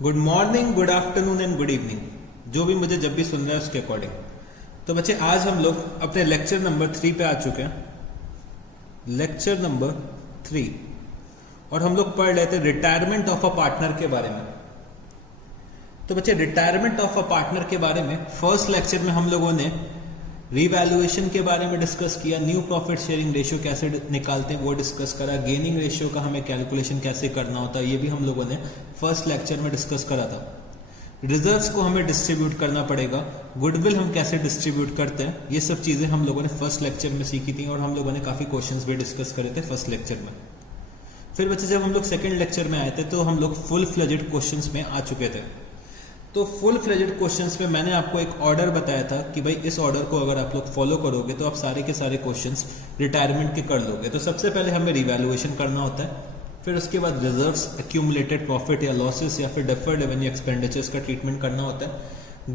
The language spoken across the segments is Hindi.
Good morning, good afternoon and good evening, जो भी मुझे जब भी सुन रहा है उसके अकॉर्डिंग। तो बच्चे आज हम लोग अपने लेक्चर नंबर 3 पे आ चुके हैं। लेक्चर नंबर 3 और हम लोग पढ़ रहे थे रिटायरमेंट ऑफ अ पार्टनर के बारे में। तो बच्चे रिटायरमेंट ऑफ अ पार्टनर के बारे में फर्स्ट लेक्चर में हम लोगों ने रीवैल्यूएशन के बारे में डिस्कस किया, न्यू प्रॉफिट शेयरिंग रेशियो कैसे निकालते हैं वो डिस्कस करा, गेनिंग रेशियो का हमें कैलकुलेशन कैसे करना होता है ये भी हम लोगों ने फर्स्ट लेक्चर में डिस्कस करा था। रिजर्व्स को हमें डिस्ट्रीब्यूट करना पड़ेगा, गुडविल हम कैसे डिस्ट्रीब्यूट करते हैं, ये सब चीजें हम लोगों ने फर्स्ट लेक्चर में सीखी थी और हम लोगों ने काफी क्वेश्चंस भी डिस्कस करे थे फर्स्ट लेक्चर में। फिर बच्चे जब हम लोग सेकेंड लेक्चर में आए थे तो हम लोग फुल फ्लेजेड क्वेश्चंस में आ चुके थे। तो फुल फ्लेजेड क्वेश्चंस में मैंने आपको एक ऑर्डर बताया था कि भाई इस ऑर्डर को अगर आप लोग फॉलो करोगे तो आप सारे के सारे क्वेश्चंस रिटायरमेंट के कर लोगे। तो सबसे पहले हमें रिवैल्यूएशन करना होता है, फिर उसके बाद रिजर्व्स, एक्यूमुलेटेड प्रॉफिट या लॉसेस या फिर डेफर्ड रेवेन्यू एक्सपेंडिचर्स का ट्रीटमेंट करना होता है,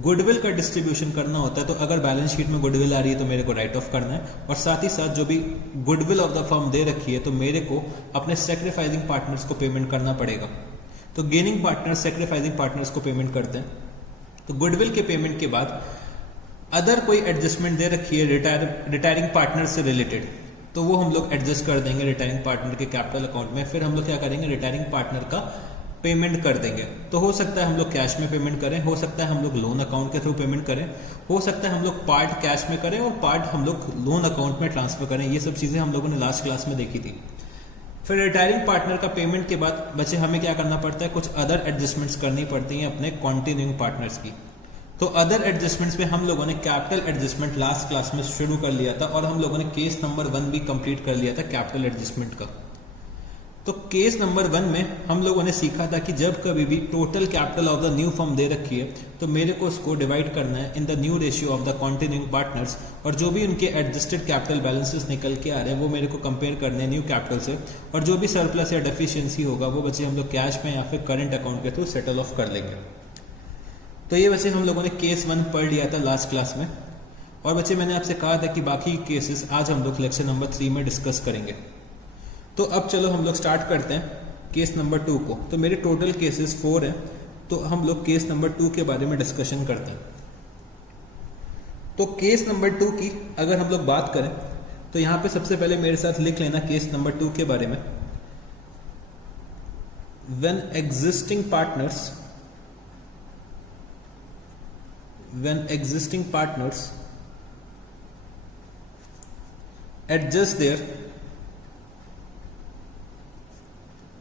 गुडविल का डिस्ट्रीब्यूशन करना होता है। तो अगर बैलेंस शीट में गुडविल आ रही है तो मेरे को राइट ऑफ करना है, और साथ ही साथ जो भी गुडविल ऑफ द फर्म दे रखी है तो मेरे को अपने सेक्रीफाइसिंग पार्टनर्स को पेमेंट करना पड़ेगा। तो गेनिंग पार्टनर्स सेक्रीफाइसिंग पार्टनर्स को पेमेंट करते हैं। तो गुडविल के पेमेंट के बाद अदर कोई एडजस्टमेंट दे रखी है रिटायरिंग पार्टनर से रिलेटेड, तो वो हम लोग एडजस्ट कर देंगे रिटायरिंग पार्टनर के कैपिटल अकाउंट में। फिर हम लोग क्या करेंगे, रिटायरिंग पार्टनर का पेमेंट कर देंगे। तो हो सकता है हम लोग कैश में पेमेंट करें, हो सकता है हम लोग लोन अकाउंट के थ्रू पेमेंट करें, हो सकता है हम लोग पार्ट कैश में करें और पार्ट हम लोग लोन अकाउंट में ट्रांसफर करें। ये सब चीजें हम लोगों ने लास्ट क्लास में देखी थी। फिर रिटायरिंग पार्टनर का पेमेंट के बाद बच्चे हमें क्या करना पड़ता है, कुछ अदर एडजस्टमेंट्स करनी पड़ती हैं अपने कॉन्टिन्यूइंग पार्टनर्स की। तो अदर एडजस्टमेंट्स में हम लोगों ने कैपिटल एडजस्टमेंट लास्ट क्लास में शुरू कर लिया था और हम लोगों ने केस नंबर 1 भी कंप्लीट कर लिया था कैपिटल एडजस्टमेंट का। तो केस नंबर 1 में हम लोगों ने सीखा था कि जब कभी भी total capital of the new firm दे रखी है तो मेरे को उसको डिवाइड करना है in the new ratio of the continuing partners, और जो भी उनके एडजस्टेड कैपिटल बैलेंसेस निकल के आ रहे हैं वो मेरे को कंपेयर करने हैं न्यू कैपिटल से, और जो भी सरप्लस या डेफिशिएंसी होगा वो बच्चे हम लोग कैश में या फिर करंट अकाउंट के थ्रू सेटल ऑफ कर लेंगे। तो ये बच्चे हम लोगों ने केस 1 पढ़ लिया था लास्ट क्लास में, और बच्चे मैंने आपसे कहा था कि बाकी केसेस आज हम लोग लेक्चर नंबर 3 में डिस्कस करेंगे। तो अब चलो हम लोग स्टार्ट करते हैं केस नंबर 2 को। तो मेरे टोटल केसेस 4 हैं, तो हम लोग केस नंबर 2 के बारे में डिस्कशन करते हैं। तो केस नंबर 2 की अगर हम लोग बात करें तो यहां पे सबसे पहले मेरे साथ लिख लेना केस नंबर 2 के बारे में। When existing partners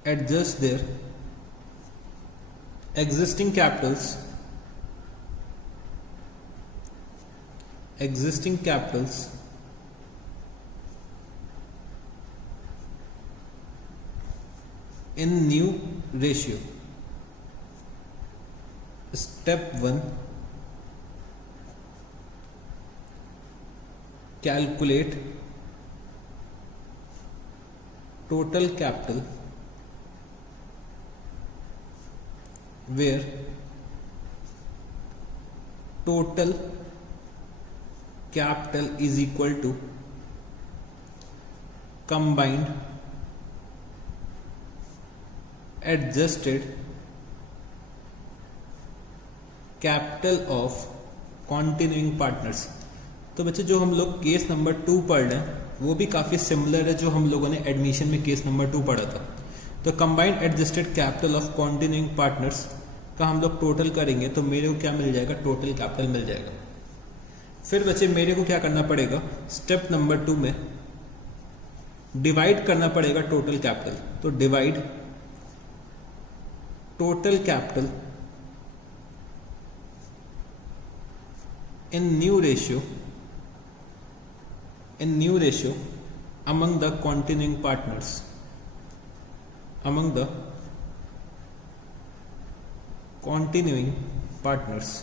adjust their existing capitals in new ratio. Step 1, calculate total capital where total capital is equal to combined adjusted capital of continuing partners। तो बच्चे जो हम लोग केस नंबर 2 पढ़ रहे हैं वो भी काफी सिमिलर है जो हम लोगों ने एडमिशन में केस नंबर 2 पढ़ा था। तो combined adjusted capital of continuing partners का हम लोग टोटल करेंगे तो मेरे को क्या मिल जाएगा, टोटल कैपिटल मिल जाएगा। फिर बच्चे मेरे को क्या करना पड़ेगा, स्टेप नंबर 2 में डिवाइड करना पड़ेगा टोटल कैपिटल। तो divide total capital in new ratio among the continuing partners, among the continuing partners।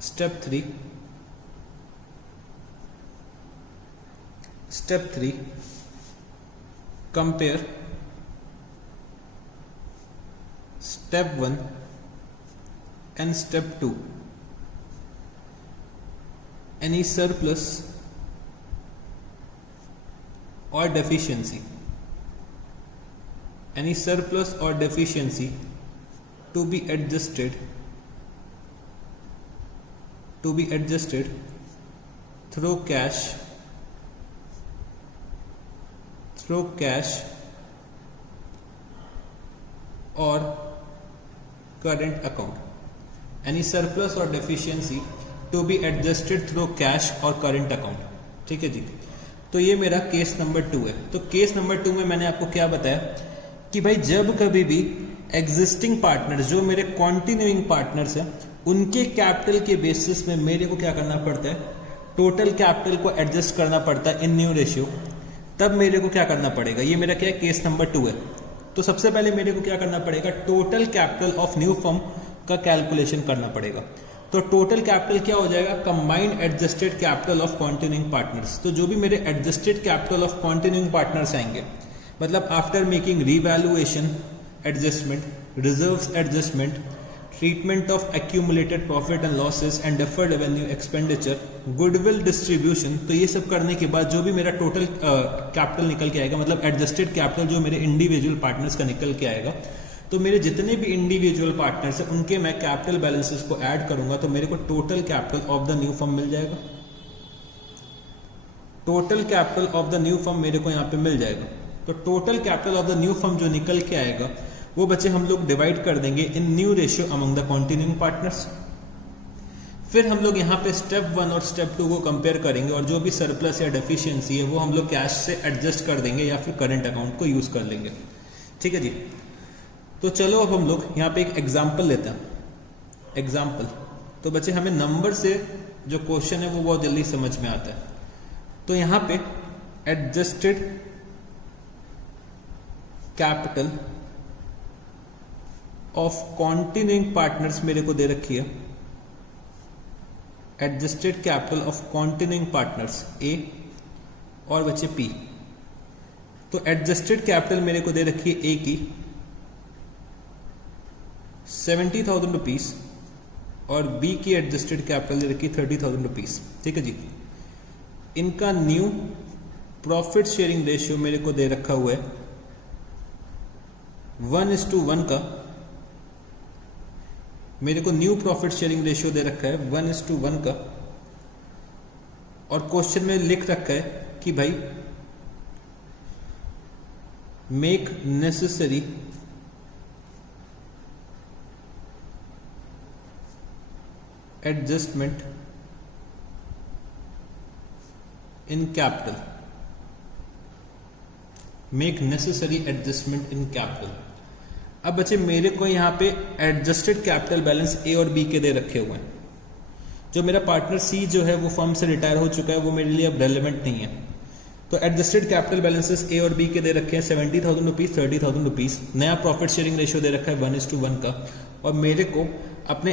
Step 3, compare step 1 and step 2, any surplus or deficiency any surplus or deficiency to be adjusted through cash or current account. Any surplus or deficiency to be adjusted through cash or current account. ठीक है जी। तो ये मेरा केस नंबर 2 है। तो केस नंबर 2 में मैंने आपको क्या बताया कि भाई जब कभी भी एग्जिस्टिंग पार्टनर जो मेरे कॉन्टिन्यूइंग पार्टनर्स हैं उनके कैपिटल के बेसिस में मेरे को क्या करना पड़ता है, टोटल कैपिटल को एडजस्ट करना पड़ता है इन न्यू रेशियो। तब मेरे को क्या करना पड़ेगा, ये मेरा क्या है, केस नंबर 2 है। तो सबसे पहले मेरे को क्या करना पड़ेगा, total capital of new firm का कैलकुलेशन करना पड़ेगा। तो टोटल कैपिटल क्या हो जाएगा, combined adjusted capital of continuing partners. तो जो भी मेरे adjusted capital of continuing partners आएंगे, मतलब after making revaluation adjustment, reserves adjustment, treatment of accumulated profit and losses and deferred revenue expenditure, goodwill distribution, तो ये सब करने के बाद जो भी मेरा टोटल कैपिटल निकल के आएगा, मतलब एडजस्टेड कैपिटल जो मेरे इंडिविजुअल पार्टनर्स का निकल के आएगा, तो मेरे जितने भी इंडिविजुअल पार्टनर्स हैं उनके मैं कैपिटल बैलेंसेस को ऐड करूंगा तो मेरे को total capital of the new firm मिल जाएगा। Total capital of the new firm मेरे को यहाँ पे मिल जाएगा। तो total capital of the new firm जो निकल के आएगा वो बच्चे हम लोग डिवाइड कर देंगे in new ratio among the continuing partners. फिर हम लोग यहाँ पे स्टेप 1 और स्टेप 2 को कंपेयर करेंगे और जो भी सरप्लस या डेफिशिएंसी है वो हम लोग कैश से एडजस्ट कर देंगे या फिर करंट अकाउंट को यूज कर लेंगे। ठीक है जी। तो चलो अब हम लोग यहाँ पे एक एग्जाम्पल लेते हैं। एग्जाम्पल तो बच्चे हमें नंबर से जो क्वेश्चन है वो बहुत जल्दी समझ में आता है। तो यहाँ पे adjusted capital of continuing partners मेरे को दे रखी है। Adjusted capital of continuing partners A और बच्चे पी। तो एडजस्टेड कैपिटल मेरे को दे रखी है ए की 70,000 रुपीज और बी की एडजस्टेड कैपिटल दे रखी 30,000 रुपीज। ठीक है जी। इनका न्यू प्रॉफिट शेयरिंग रेशियो मेरे को दे रखा हुआ है 1:1 का। मेरे को न्यू प्रॉफिट शेयरिंग रेशियो दे रखा है 1:1 का और क्वेश्चन में लिख रखा है कि भाई make necessary adjustment in capital, make necessary adjustment in capital. अब बच्चे मेरे को यहाँ पे एडजस्टेड कैपिटल बैलेंस ए और बी के दे रखे हुए हैं। जो मेरा पार्टनर सी जो है वो फर्म से रिटायर हो चुका है, वो मेरे लिए अब रेलेवेंट नहीं है। तो एडजस्टेड कैपिटल बैलेंसेस ए और बी के दे रखे हैं 70,000 रुपीज, 30,000 रुपीज। नया प्रॉफिट शेयरिंग रेशियो दे रखा है 1:1 का और मेरे को अपने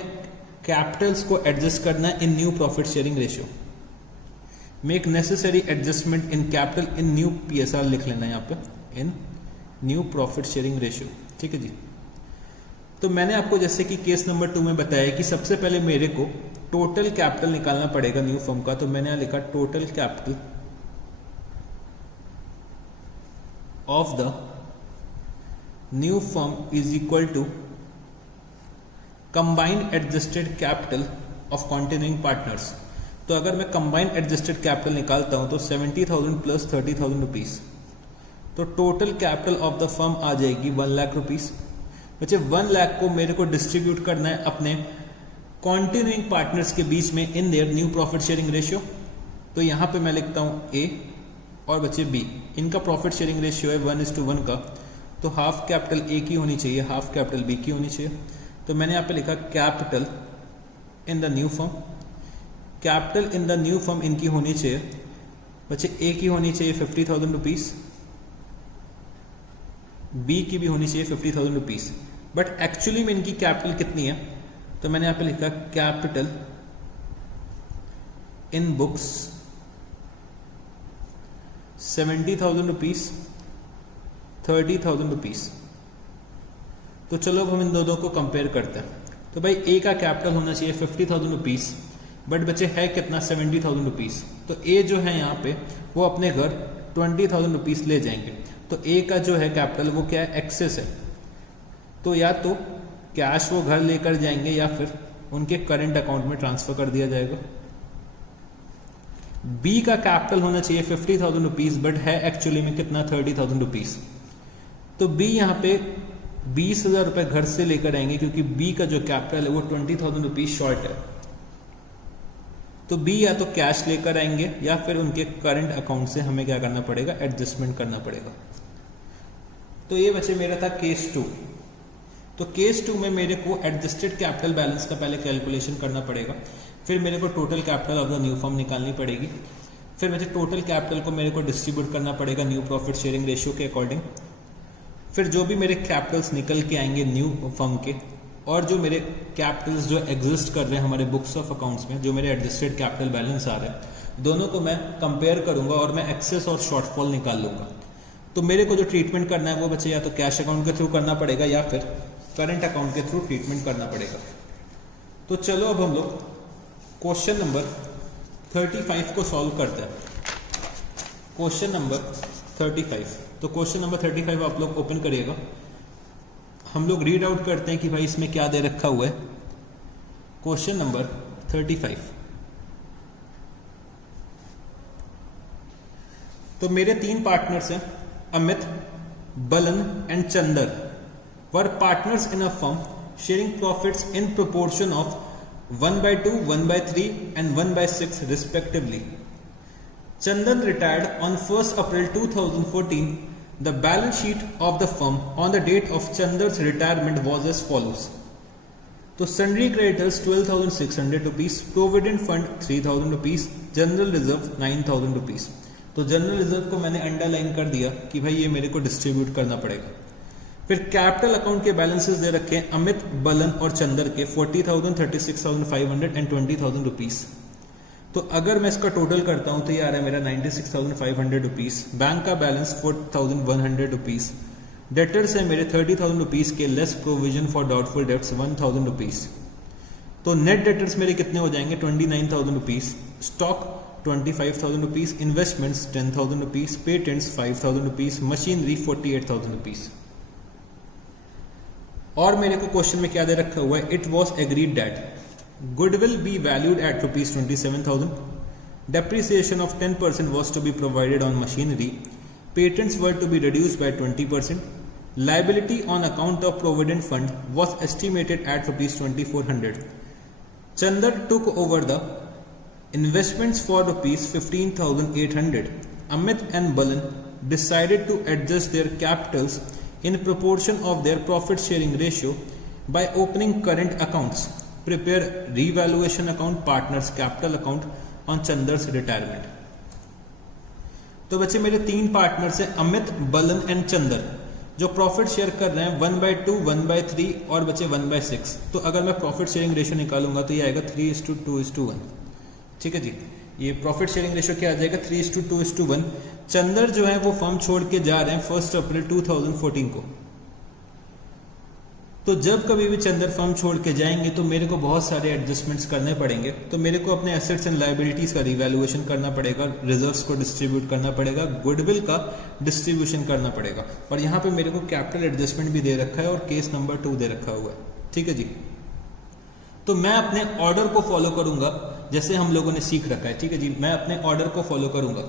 कैपिटल्स को एडजस्ट करना है in new profit sharing ratio. Make necessary adjustment in capital in new PSR लिख लेना यहाँ पे, in new profit sharing ratio. ठीक है जी। तो मैंने आपको जैसे कि केस नंबर 2 में बताया कि सबसे पहले मेरे को टोटल कैपिटल निकालना पड़ेगा न्यू फर्म का। तो मैंने यहाँ लिखा total capital of the new firm is equal to combined adjusted capital of continuing partners. तो अगर मैं कंबाइंड एडजस्टेड कैपिटल निकालता हूं तो 70,000 प्लस 30,000 रुपीज, तो total capital of the firm आ जाएगी 1 लाख रुपीज। बच्चे 1 लाख को मेरे को डिस्ट्रीब्यूट करना है अपने कॉन्टिन्यूइंग पार्टनर्स के बीच में in there new profit sharing ratio. तो यहां पे मैं लिखता हूं ए और बच्चे बी, इनका प्रॉफिट शेयरिंग रेशियो है 1:1 का। तो हाफ कैपिटल ए की होनी चाहिए, हाफ कैपिटल बी की होनी चाहिए। तो मैंने यहाँ पे लिखा capital in the new firm. Capital in the new firm इनकी होनी चाहिए बच्चे, ए की होनी चाहिए 50,000 रुपीज, बी की भी होनी चाहिए 50,000 रुपीज। बट एक्चुअली में इनकी कैपिटल कितनी है, तो मैंने यहाँ पे लिखा capital in books 70,000 rupees, 30,000 rupees. तो चलो अब हम इन दोनों को कंपेयर करते हैं। तो भाई ए का कैपिटल होना चाहिए 50,000 रुपीज, बट बच्चे है कितना 70,000 रुपीज। तो ए जो है यहाँ पे वो अपने घर 20,000 रुपीज ले जाएंगे। तो ए का जो है कैपिटल वो क्या है, एक्सेस है, तो या तो कैश वो घर लेकर जाएंगे या फिर उनके करंट अकाउंट में ट्रांसफर कर दिया जाएगा। बी का कैपिटल होना चाहिए 50,000 रुपीज, बट है एक्चुअली में कितना, 30,000 रुपीज। तो बी यहाँ पे 20,000 रुपए घर से लेकर आएंगे क्योंकि बी का जो कैपिटल है वो 20,000 रुपीज शॉर्ट है। तो बी या तो कैश लेकर आएंगे या फिर उनके करंट अकाउंट से हमें क्या करना पड़ेगा, एडजस्टमेंट करना पड़ेगा। तो ये बचे मेरा था केस 2। तो केस 2 में मेरे को एडजस्टेड कैपिटल बैलेंस का पहले कैलकुलेशन करना पड़ेगा, फिर मेरे को total capital of the new firm निकालनी पड़ेगी, फिर मुझे टोटल कैपिटल को मेरे को डिस्ट्रीब्यूट करना पड़ेगा न्यू प्रॉफिट शेयरिंग रेशियो के अकॉर्डिंग, फिर जो भी मेरे कैपिटल्स निकल के आएंगे न्यू फर्म के और जो मेरे कैपिटल्स जो एग्जिस्ट कर रहे हैं हमारे बुक्स ऑफ अकाउंट्स में, जो मेरे एडजस्टेड कैपिटल बैलेंस आ रहे हैं, दोनों को मैं कंपेयर करूंगा और मैं एक्सेस और शॉर्टफॉल निकाल लूंगा। तो मेरे को जो ट्रीटमेंट करना है वो बच्चे या तो कैश अकाउंट के थ्रू करना पड़ेगा या फिर करंट अकाउंट के थ्रू ट्रीटमेंट करना पड़ेगा। तो चलो अब हम लोग क्वेश्चन नंबर 35 को सॉल्व करते हैं। Question number 35। तो क्वेश्चन नंबर 35 आप लोग ओपन करिएगा, हम लोग रीड आउट करते हैं कि भाई इसमें क्या दे रखा हुआ है। Question number 35। तो मेरे 3 पार्टनर्स हैं, Amit, Balan and Chander, were partners in a firm sharing profits in proportion of 1/2, 1/3 and 1/6 respectively. Chandan retired on 1st April 2014. The balance sheet of the firm on the date of Chandar's retirement was as follows. तो sundry creditors 12,600 rupees, provident fund 3,000 rupees, general reserve 9,000 rupees. तो जनरल रिजर्व को मैंने अंडरलाइन कर दिया कि भाई ये मेरे को डिस्ट्रीब्यूट करना पड़ेगा। फिर कैपिटल अकाउंट के बैलेंसेस दे रखे हैं अमित, बलन और चंदर के 40,000, 36,500 एंड 20,000 रुपीज। तो अगर मैं इसका टोटल करता हूं तो ये आ रहा है मेरा 96,500 रुपीज। बैंक का बैलेंस 4,100 रुपीज। डेटर्स है मेरे 30,000 रुपीज के, less provision for doubtful debts 1,000 rupees. तो नेट डेटर्स मेरे कितने हो जाएंगे, 29,000 rupees. Stock 25,000 rupees, investments 10,000 rupees, patents 5,000 rupees, machinery 48,000 rupees. और मेरे को क्वेश्चन में क्या दे रखा हुआ है, it was agreed that goodwill be valued at ₹27,000, depreciation of 10% was to be provided on machinery, patents were to be reduced by 20%, liability on account of provident fund was estimated at ₹2,400. Chandar took over the investments for ₹15,800. Amit and Balan decided to adjust their capitals in proportion of their profit sharing ratio by opening current accounts, prepare revaluation account, partners capital account on Chandar's retirement. तो बच्चे मेरे 3 पार्टनर्स हैं अमित, बलन एंड चंदर, जो प्रॉफिट शेयर कर रहे हैं 1/2, 1/3 और बचे 1/6। तो अगर मैं प्रॉफिट शेयरिंग रेशियो निकालूंगा तो ये आएगा 3:2:1। ठीक है जी, ये प्रॉफिट शेयरिंग रेशियो क्या आ जाएगा, 3:2:1। चंदर जो है वो फर्म छोड़ के जा रहे हैं 1 अप्रैल 2014 को। तो जब कभी भी चंदर फर्म छोड़ के जाएंगे तो मेरे को बहुत सारे एडजस्टमेंट्स करने पड़ेंगे। तो मेरे को अपने एसेट्स एंड लायबिलिटीज का रिवैल्यूएशन करना पड़ेगा, रिजर्व्स को डिस्ट्रीब्यूट करना पड़ेगा, गुडविल का डिस्ट्रीब्यूशन करना पड़ेगा। और यहाँ पे मेरे को कैपिटल एडजस्टमेंट भी दे रखा है और केस नंबर 2 दे रखा हुआ है। ठीक है जी, तो मैं अपने ऑर्डर को फॉलो करूंगा जैसे हम लोगों ने सीख रखा है। ठीक है जी, मैं अपने ऑर्डर को फॉलो करूंगा।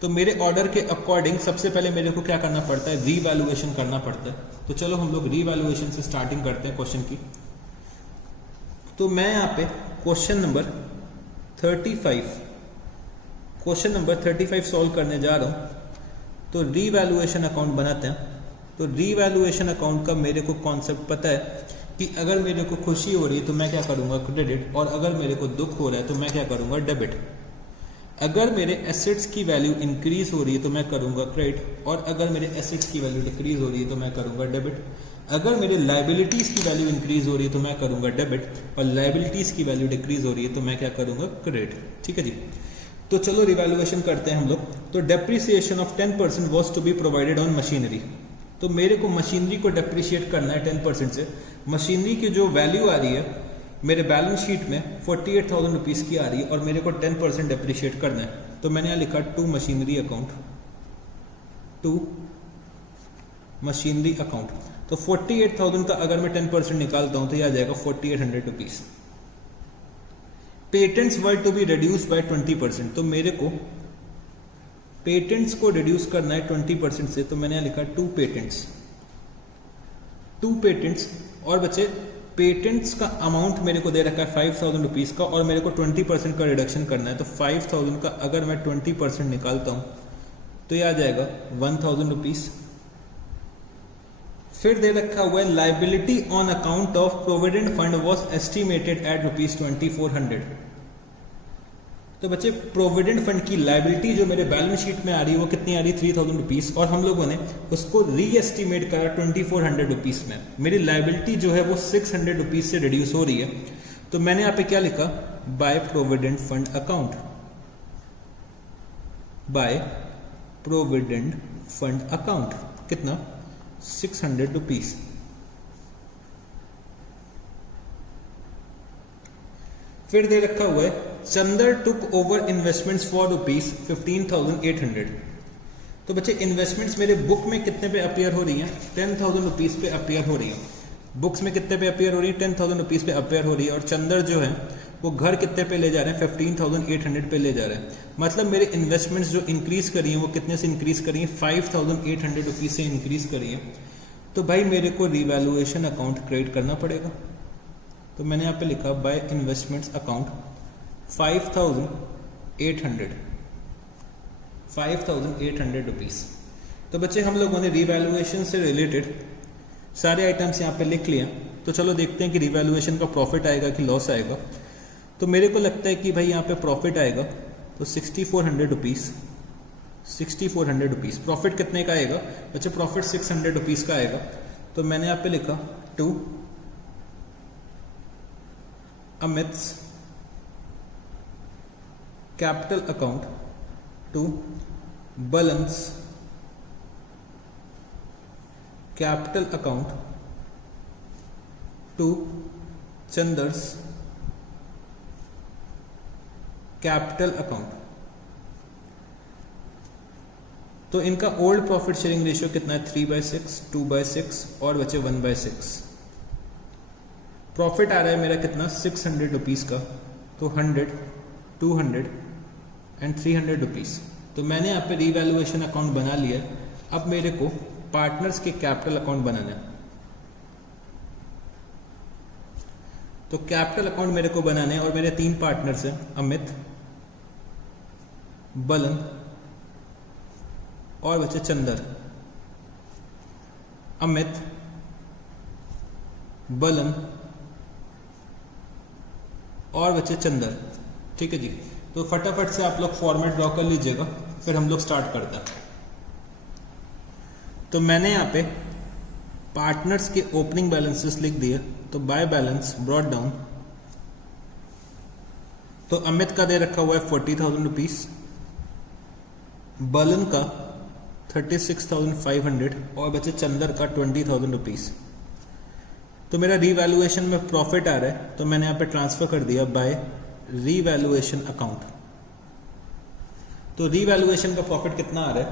तो मेरे ऑर्डर के अकॉर्डिंग सबसे पहले मेरे को क्या करना पड़ता है, रीवैल्यूएशन करना पड़ता है। तो चलो हम लोग रीवैल्यूएशन से स्टार्टिंग करते हैं क्वेश्चन की। तो मैं यहाँ पे क्वेश्चन नंबर 35 सॉल्व करने जा रहा हूं। तो रीवैल्यूएशन अकाउंट बनाते हैं। तो रीवैल्यूएशन अकाउंट का मेरे को कॉन्सेप्ट पता है कि अगर मेरे को खुशी हो रही है तो मैं क्या करूंगा, क्रेडिट, और अगर मेरे को दुख हो रहा है तो मैं क्या करूंगा, डेबिट। अगर मेरे एसेट्स की वैल्यू इंक्रीज हो रही है तो मैं करूंगा क्रेडिट, और अगर मेरे एसेट्स की वैल्यू डिक्रीज हो रही है तो मैं करूंगा डेबिट। अगर मेरे लायबिलिटीज की वैल्यू इंक्रीज हो रही है तो मैं करूंगा डेबिट, और लायबिलिटीज की वैल्यू डिक्रीज हो रही है तो मैं क्या करूंगा, क्रेडिट। ठीक है जी, तो चलो रिवैल्यूएशन करते हैं हम लोग। तो depreciation of 10% was to be provided on machinery. तो मेरे को मशीनरी को डेप्रिशिएट करना है 10% से। मशीनरी की जो वैल्यू आ रही है मेरे बैलेंस शीट में 48,000 रुपीज की आ रही है और मेरे को 10% डेप्रिशिएट करना है। तो मैंने यहाँ लिखा to machinery account, to machinery account. तो 48,000 का अगर मैं 10% निकालता हूं तो यह आ जाएगा 4800 rupees. Patents were to be reduce by 20%, तो मेरे को पेटेंट्स को रिड्यूस करना है 20% से, तो मैंने यहां लिखा 2 पेटेंट्स और बच्चे पेटेंट्स का अमाउंट मेरे को दे रखा है 5,000 रुपीज का और मेरे को 20% का रिडक्शन करना है। तो 5,000 का अगर मैं 20% निकालता हूं तो यह आ जाएगा 1,000 रुपीज। फिर दे रखा हुआ है liability on account of provident fund was estimated at ₹2400। तो बच्चे प्रोविडेंट फंड की लाइबिलिटी जो मेरे बैलेंस शीट में आ रही है वो कितनी आ रही है 3,000 रुपीज, और हम लोगों ने उसको री एस्टिमेट करा 2,400 रुपीज में। मेरी लाइबिलिटी जो है वो 600 रुपीज से रिड्यूस हो रही है। तो मैंने यहाँ पे क्या लिखा, by provident fund account, by provident fund account कितना 600 रुपीज। फिर दे रखा हुआ है Chander took over investments for ₹15,800। तो बच्चे इन्वेस्टमेंट्स मेरे बुक में कितने पे अपियर हो रही हैं 10,000 रुपीज पे अपियर हो रही है। बुक्स में कितने पे अपियर हो रही है 10,000 रुपीज पे अपियर हो रही है। और चंदर जो है वो घर कितने पे ले जा रहे हैं 15,800 पे ले जा रहे हैं। मतलब मेरे इन्वेस्टमेंट्स जो इंक्रीज करी हैं वो कितने से इंक्रीज करी हैं 5,800 रुपीज से इंक्रीज करी है। तो भाई मेरे को रिवैल्यूएशन अकाउंट क्रिएट करना पड़ेगा। तो मैंने यहाँ पे लिखा बाय इन्वेस्टमेंट्स अकाउंट 5,800 रुपीज। तो बच्चे हम लोगों ने रिवैल्यूएशन से रिलेटेड सारे आइटम्स यहाँ पे लिख लिए। तो चलो देखते हैं कि रिवैल्यूएशन का प्रॉफिट आएगा कि लॉस आएगा। तो मेरे को लगता है कि भाई यहाँ पे प्रॉफिट आएगा तो 6,400 रुपीज। 6,400 रुपीज प्रॉफिट कितने का आएगा बच्चे, प्रॉफिट 600 रुपीज का आएगा। तो मैंने यहाँ पे लिखा to Amit's capital account to Balan's capital account to Chander's capital account. तो इनका ओल्ड प्रॉफिट शेयरिंग रेशियो कितना है 3/6, 2/6 और बचे 1/6। प्रॉफिट आ रहा है मेरा कितना 600 रुपीज का। तो 100, 200 एंड 300 रुपीज। तो मैंने यहाँ पे रिवैल्यूएशन अकाउंट बना लिया। अब मेरे को पार्टनर्स के कैपिटल अकाउंट बनाना है। तो कैपिटल अकाउंट मेरे को बनाने हैं और मेरे 3 पार्टनर्स हैं अमित, बलन और बचे चंदर। अमित, बलन और बचे चंदर। ठीक है जी। तो फटाफट से आप लोग फॉर्मेट ड्रॉ कर लीजिएगा, फिर हम लोग स्टार्ट करते हैं। तो मैंने यहाँ पे पार्टनर्स के ओपनिंग बैलेंसेस लिख दिए। तो बाय बैलेंस ब्रॉट डाउन। तो अमित का दे रखा हुआ है 40,000 रुपीज, बलन का 36,500 और बचे चंदर का 20,000 रुपीज। तो मेरा रिवैल्यूएशन में प्रॉफिट आ रहा है तो मैंने यहाँ पे ट्रांसफर कर दिया बाय रिवैल्यूएशन अकाउंट। तो रिवैल्यूएशन का प्रॉफिट कितना आ रहा है,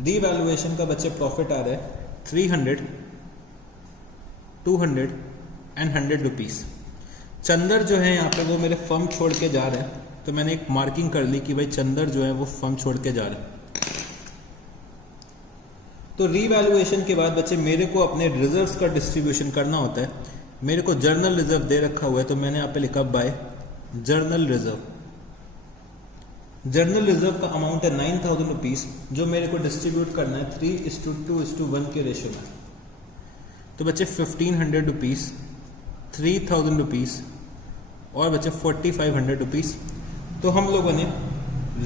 रिवैल्यूएशन का बच्चे प्रॉफिट आ रहा है 300, 200 एंड 100 रुपीज। चंदर जो है यहाँ पे वो मेरे फर्म छोड़ के जा रहे हैं। तो मैंने एक मार्किंग कर ली कि भाई चंदर जो है वो फर्म छोड़ के जा रहे हैं। तो रीवैल्यूएशन के बाद बच्चे मेरे को अपने रिजर्व्स का डिस्ट्रीब्यूशन करना होता है। मेरे को जर्नल रिजर्व दे रखा हुआ है तो मैंने यहाँ पे लिखा by general reserve. General reserve का अमाउंट है 9,000 रुपीज जो मेरे को डिस्ट्रीब्यूट करना है 3:2:1 के रेशियो में। तो बच्चे 1,500 रुपीज, 3,000 रुपीज और बच्चे 4,500 रुपीज। तो हम लोगों ने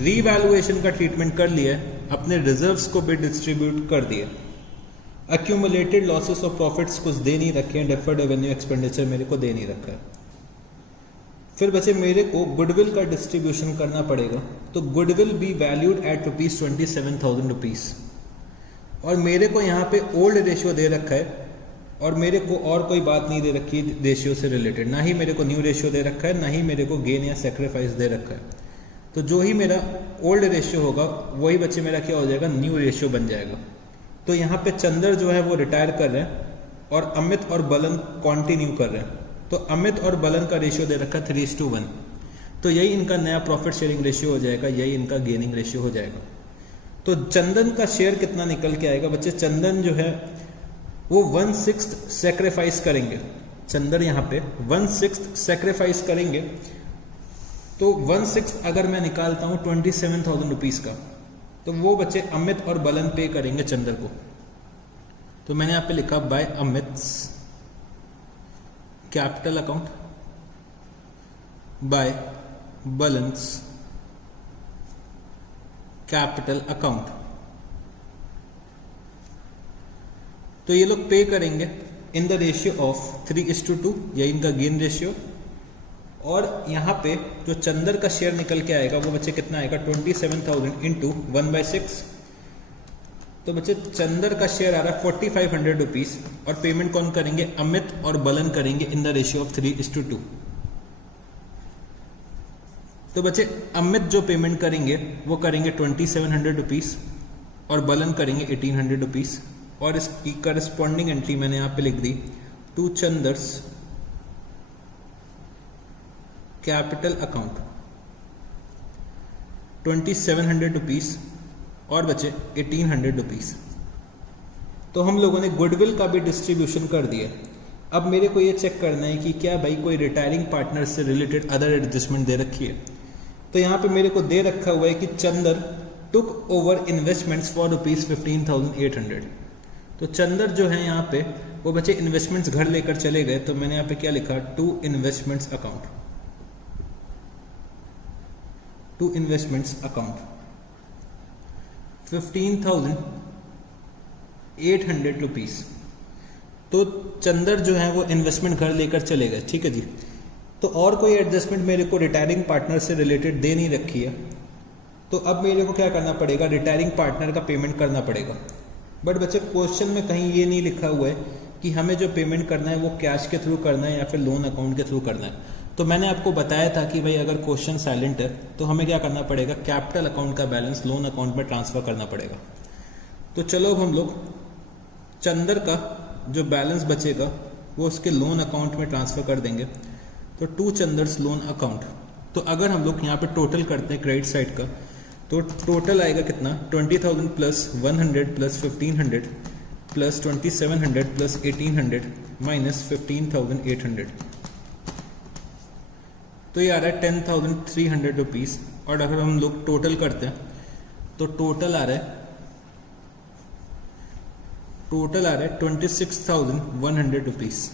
रीवैल्यूएशन का ट्रीटमेंट कर लिया है, अपने रिजर्व्स को भी डिस्ट्रीब्यूट कर दिया। एक्यूमुलेटेड लॉसेस और प्रॉफिट्स कुछ दे नहीं रखे हैं, डेफर्ड रेवेन्यू एक्सपेंडिचर मेरे को दे नहीं रखा है। फिर बचे मेरे को गुडविल का डिस्ट्रीब्यूशन करना पड़ेगा। तो goodwill be valued at ₹27,000 rupees. और मेरे को यहाँ पे ओल्ड रेशियो दे रखा है और मेरे को और कोई बात नहीं दे रखी रेशियो से रिलेटेड, ना ही मेरे को न्यू रेशियो दे रखा है, ना ही मेरे को गेन या सेक्रीफाइस दे रखा है। तो जो ही मेरा ओल्ड रेशियो होगा वही बच्चे मेरा क्या हो जाएगा, न्यू रेशियो बन जाएगा। तो यहाँ पे चंदर जो है वो रिटायर कर रहे हैं और अमित और बलन कंटिन्यू कर रहे हैं। तो अमित और बलन का रेशियो दे रखा 3:1, तो यही इनका नया प्रॉफिट शेयरिंग रेशियो हो जाएगा, यही इनका गेनिंग रेशियो हो जाएगा। तो चंदन का शेयर कितना निकल के आएगा बच्चे? चंदन जो है वो 1/6 सेक्रीफाइस करेंगे। चंदन यहाँ पे 1/6 सेक्रीफाइस करेंगे। तो 1/6 अगर मैं निकालता हूँ 27,000 रुपीज का, तो वो बच्चे अमित और बलन पे करेंगे चंदर को। तो मैंने यहाँ पे लिखा by Amit capital account by balance capital account. तो ये लोग पे करेंगे इन द रेशियो ऑफ 3:2, यही इनका गेन रेशियो। और यहाँ पे जो चंदर का शेयर निकल के आएगा वो बच्चे कितना आएगा? 27,000 इंटू 1/6। तो बच्चे चंदर का शेयर आ रहा है 4,500 रुपीज और पेमेंट कौन करेंगे? अमित और बलन करेंगे इन द रेशियो ऑफ 3:2। तो बच्चे अमित जो पेमेंट करेंगे वो करेंगे 2,700 रुपीज और बलन करेंगे 1,800 रुपीज। और इसकी करस्पॉन्डिंग एंट्री मैंने यहाँ पे लिख दी, to Chander's capital account 2,700 rupees और बचे 1,800 रुपीज। तो हम लोगों ने गुडविल का भी डिस्ट्रीब्यूशन कर दिया। अब मेरे को ये चेक करना है कि क्या भाई कोई रिटायरिंग पार्टनर से रिलेटेड अदर एडजस्टमेंट दे रखी है। तो यहाँ पे मेरे को दे रखा हुआ है कि Chander took over investments for rupees 15,800। तो चंदर जो है यहाँ पे वो बच्चे इन्वेस्टमेंट्स घर लेकर चले गए। तो मैंने यहाँ पे क्या लिखा? To investments account, to investments account 15,800 rupees. तो चंदर जो है वो इन्वेस्टमेंट घर लेकर चले गए, ठीक है जी। तो और कोई एडजस्टमेंट मेरे को रिटायरिंग पार्टनर से रिलेटेड दे नहीं रखी है। तो अब मेरे को क्या करना पड़ेगा? रिटायरिंग पार्टनर का पेमेंट करना पड़ेगा। बट बच्चे क्वेश्चन में कहीं ये नहीं लिखा हुआ है कि हमें जो पेमेंट करना है वो कैश के थ्रू करना है या फिर लोन अकाउंट के थ्रू करना है। तो मैंने आपको बताया था कि भाई अगर क्वेश्चन साइलेंट है तो हमें क्या करना पड़ेगा? कैपिटल अकाउंट का बैलेंस लोन अकाउंट में ट्रांसफर करना पड़ेगा। तो चलो अब हम लोग चंदर का जो बैलेंस बचेगा वो उसके लोन अकाउंट में ट्रांसफर कर देंगे। तो टू चंदर्स लोन अकाउंट। तो अगर हम लोग यहाँ पे टोटल करते हैं क्रेडिट साइड का, तो टोटल आएगा कितना? 20,000 plus 100 plus 1,500 plus 2,700 plus 1,800 minus 15,800। तो ये आ रहा है 10,300 रुपीज। और अगर हम लोग टोटल करते हैं तो टोटल आ रहा है 26,100 रुपीज,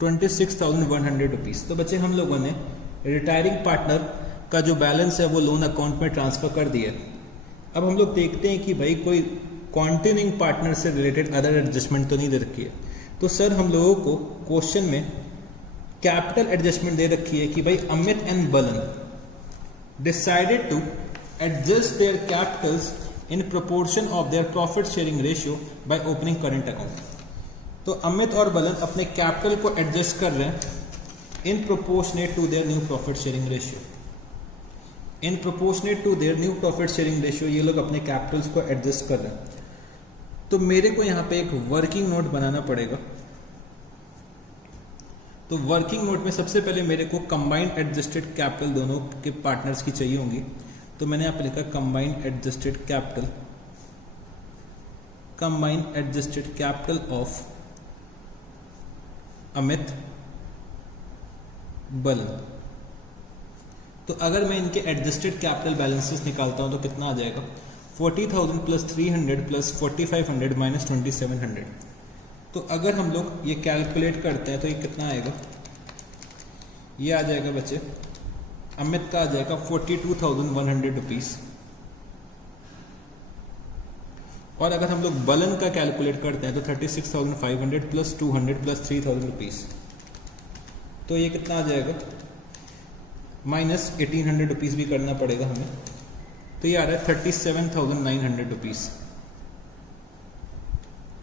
26,100 रुपीज। तो बच्चे हम लोगों ने रिटायरिंग पार्टनर का जो बैलेंस है वो लोन अकाउंट में ट्रांसफर कर दिया। अब हम लोग देखते हैं कि भाई कोई कॉन्टिन्यूइंग पार्टनर से रिलेटेड अदर एडजस्टमेंट तो नहीं दे रखी है। तो सर हम लोगों को क्वेश्चन में कैपिटल एडजस्टमेंट दे रखी है कि भाई Amit and Balan decided to adjust their capitals in proportion of their profit sharing ratio by opening current account. तो अमित और बलन अपने कैपिटल को एडजस्ट कर रहे हैं in proportionate to their new profit sharing ratio. In proportionate to their new profit sharing ratio ये लोग अपने कैपिटल्स को एडजस्ट कर रहे हैं। तो मेरे को यहाँ पे एक वर्किंग नोट बनाना पड़ेगा। तो वर्किंग नोट में सबसे पहले मेरे को कंबाइंड एडजस्टेड कैपिटल दोनों के पार्टनर्स की चाहिए होंगी। तो मैंने यहाँ पे लिखा combined adjusted capital, combined adjusted capital of Amit Balan. तो अगर मैं इनके एडजस्टेड कैपिटल बैलेंसेस निकालता हूं तो कितना आ जाएगा? 40,000 प्लस 300 प्लस 4,500 माइनस 2,700। तो अगर हम लोग ये कैलकुलेट करते हैं तो ये कितना आएगा? ये आ जाएगा बच्चे, अमित का आ जाएगा 42,100 रुपीज। और अगर हम लोग बलन का कैलकुलेट करते हैं तो 36,500 प्लस 200 प्लस 3,000 रुपीज। तो ये कितना आ जाएगा? माइनस 1,800 रुपीज भी करना पड़ेगा हमें। तो ये आ रहा है 37,900 रुपीज।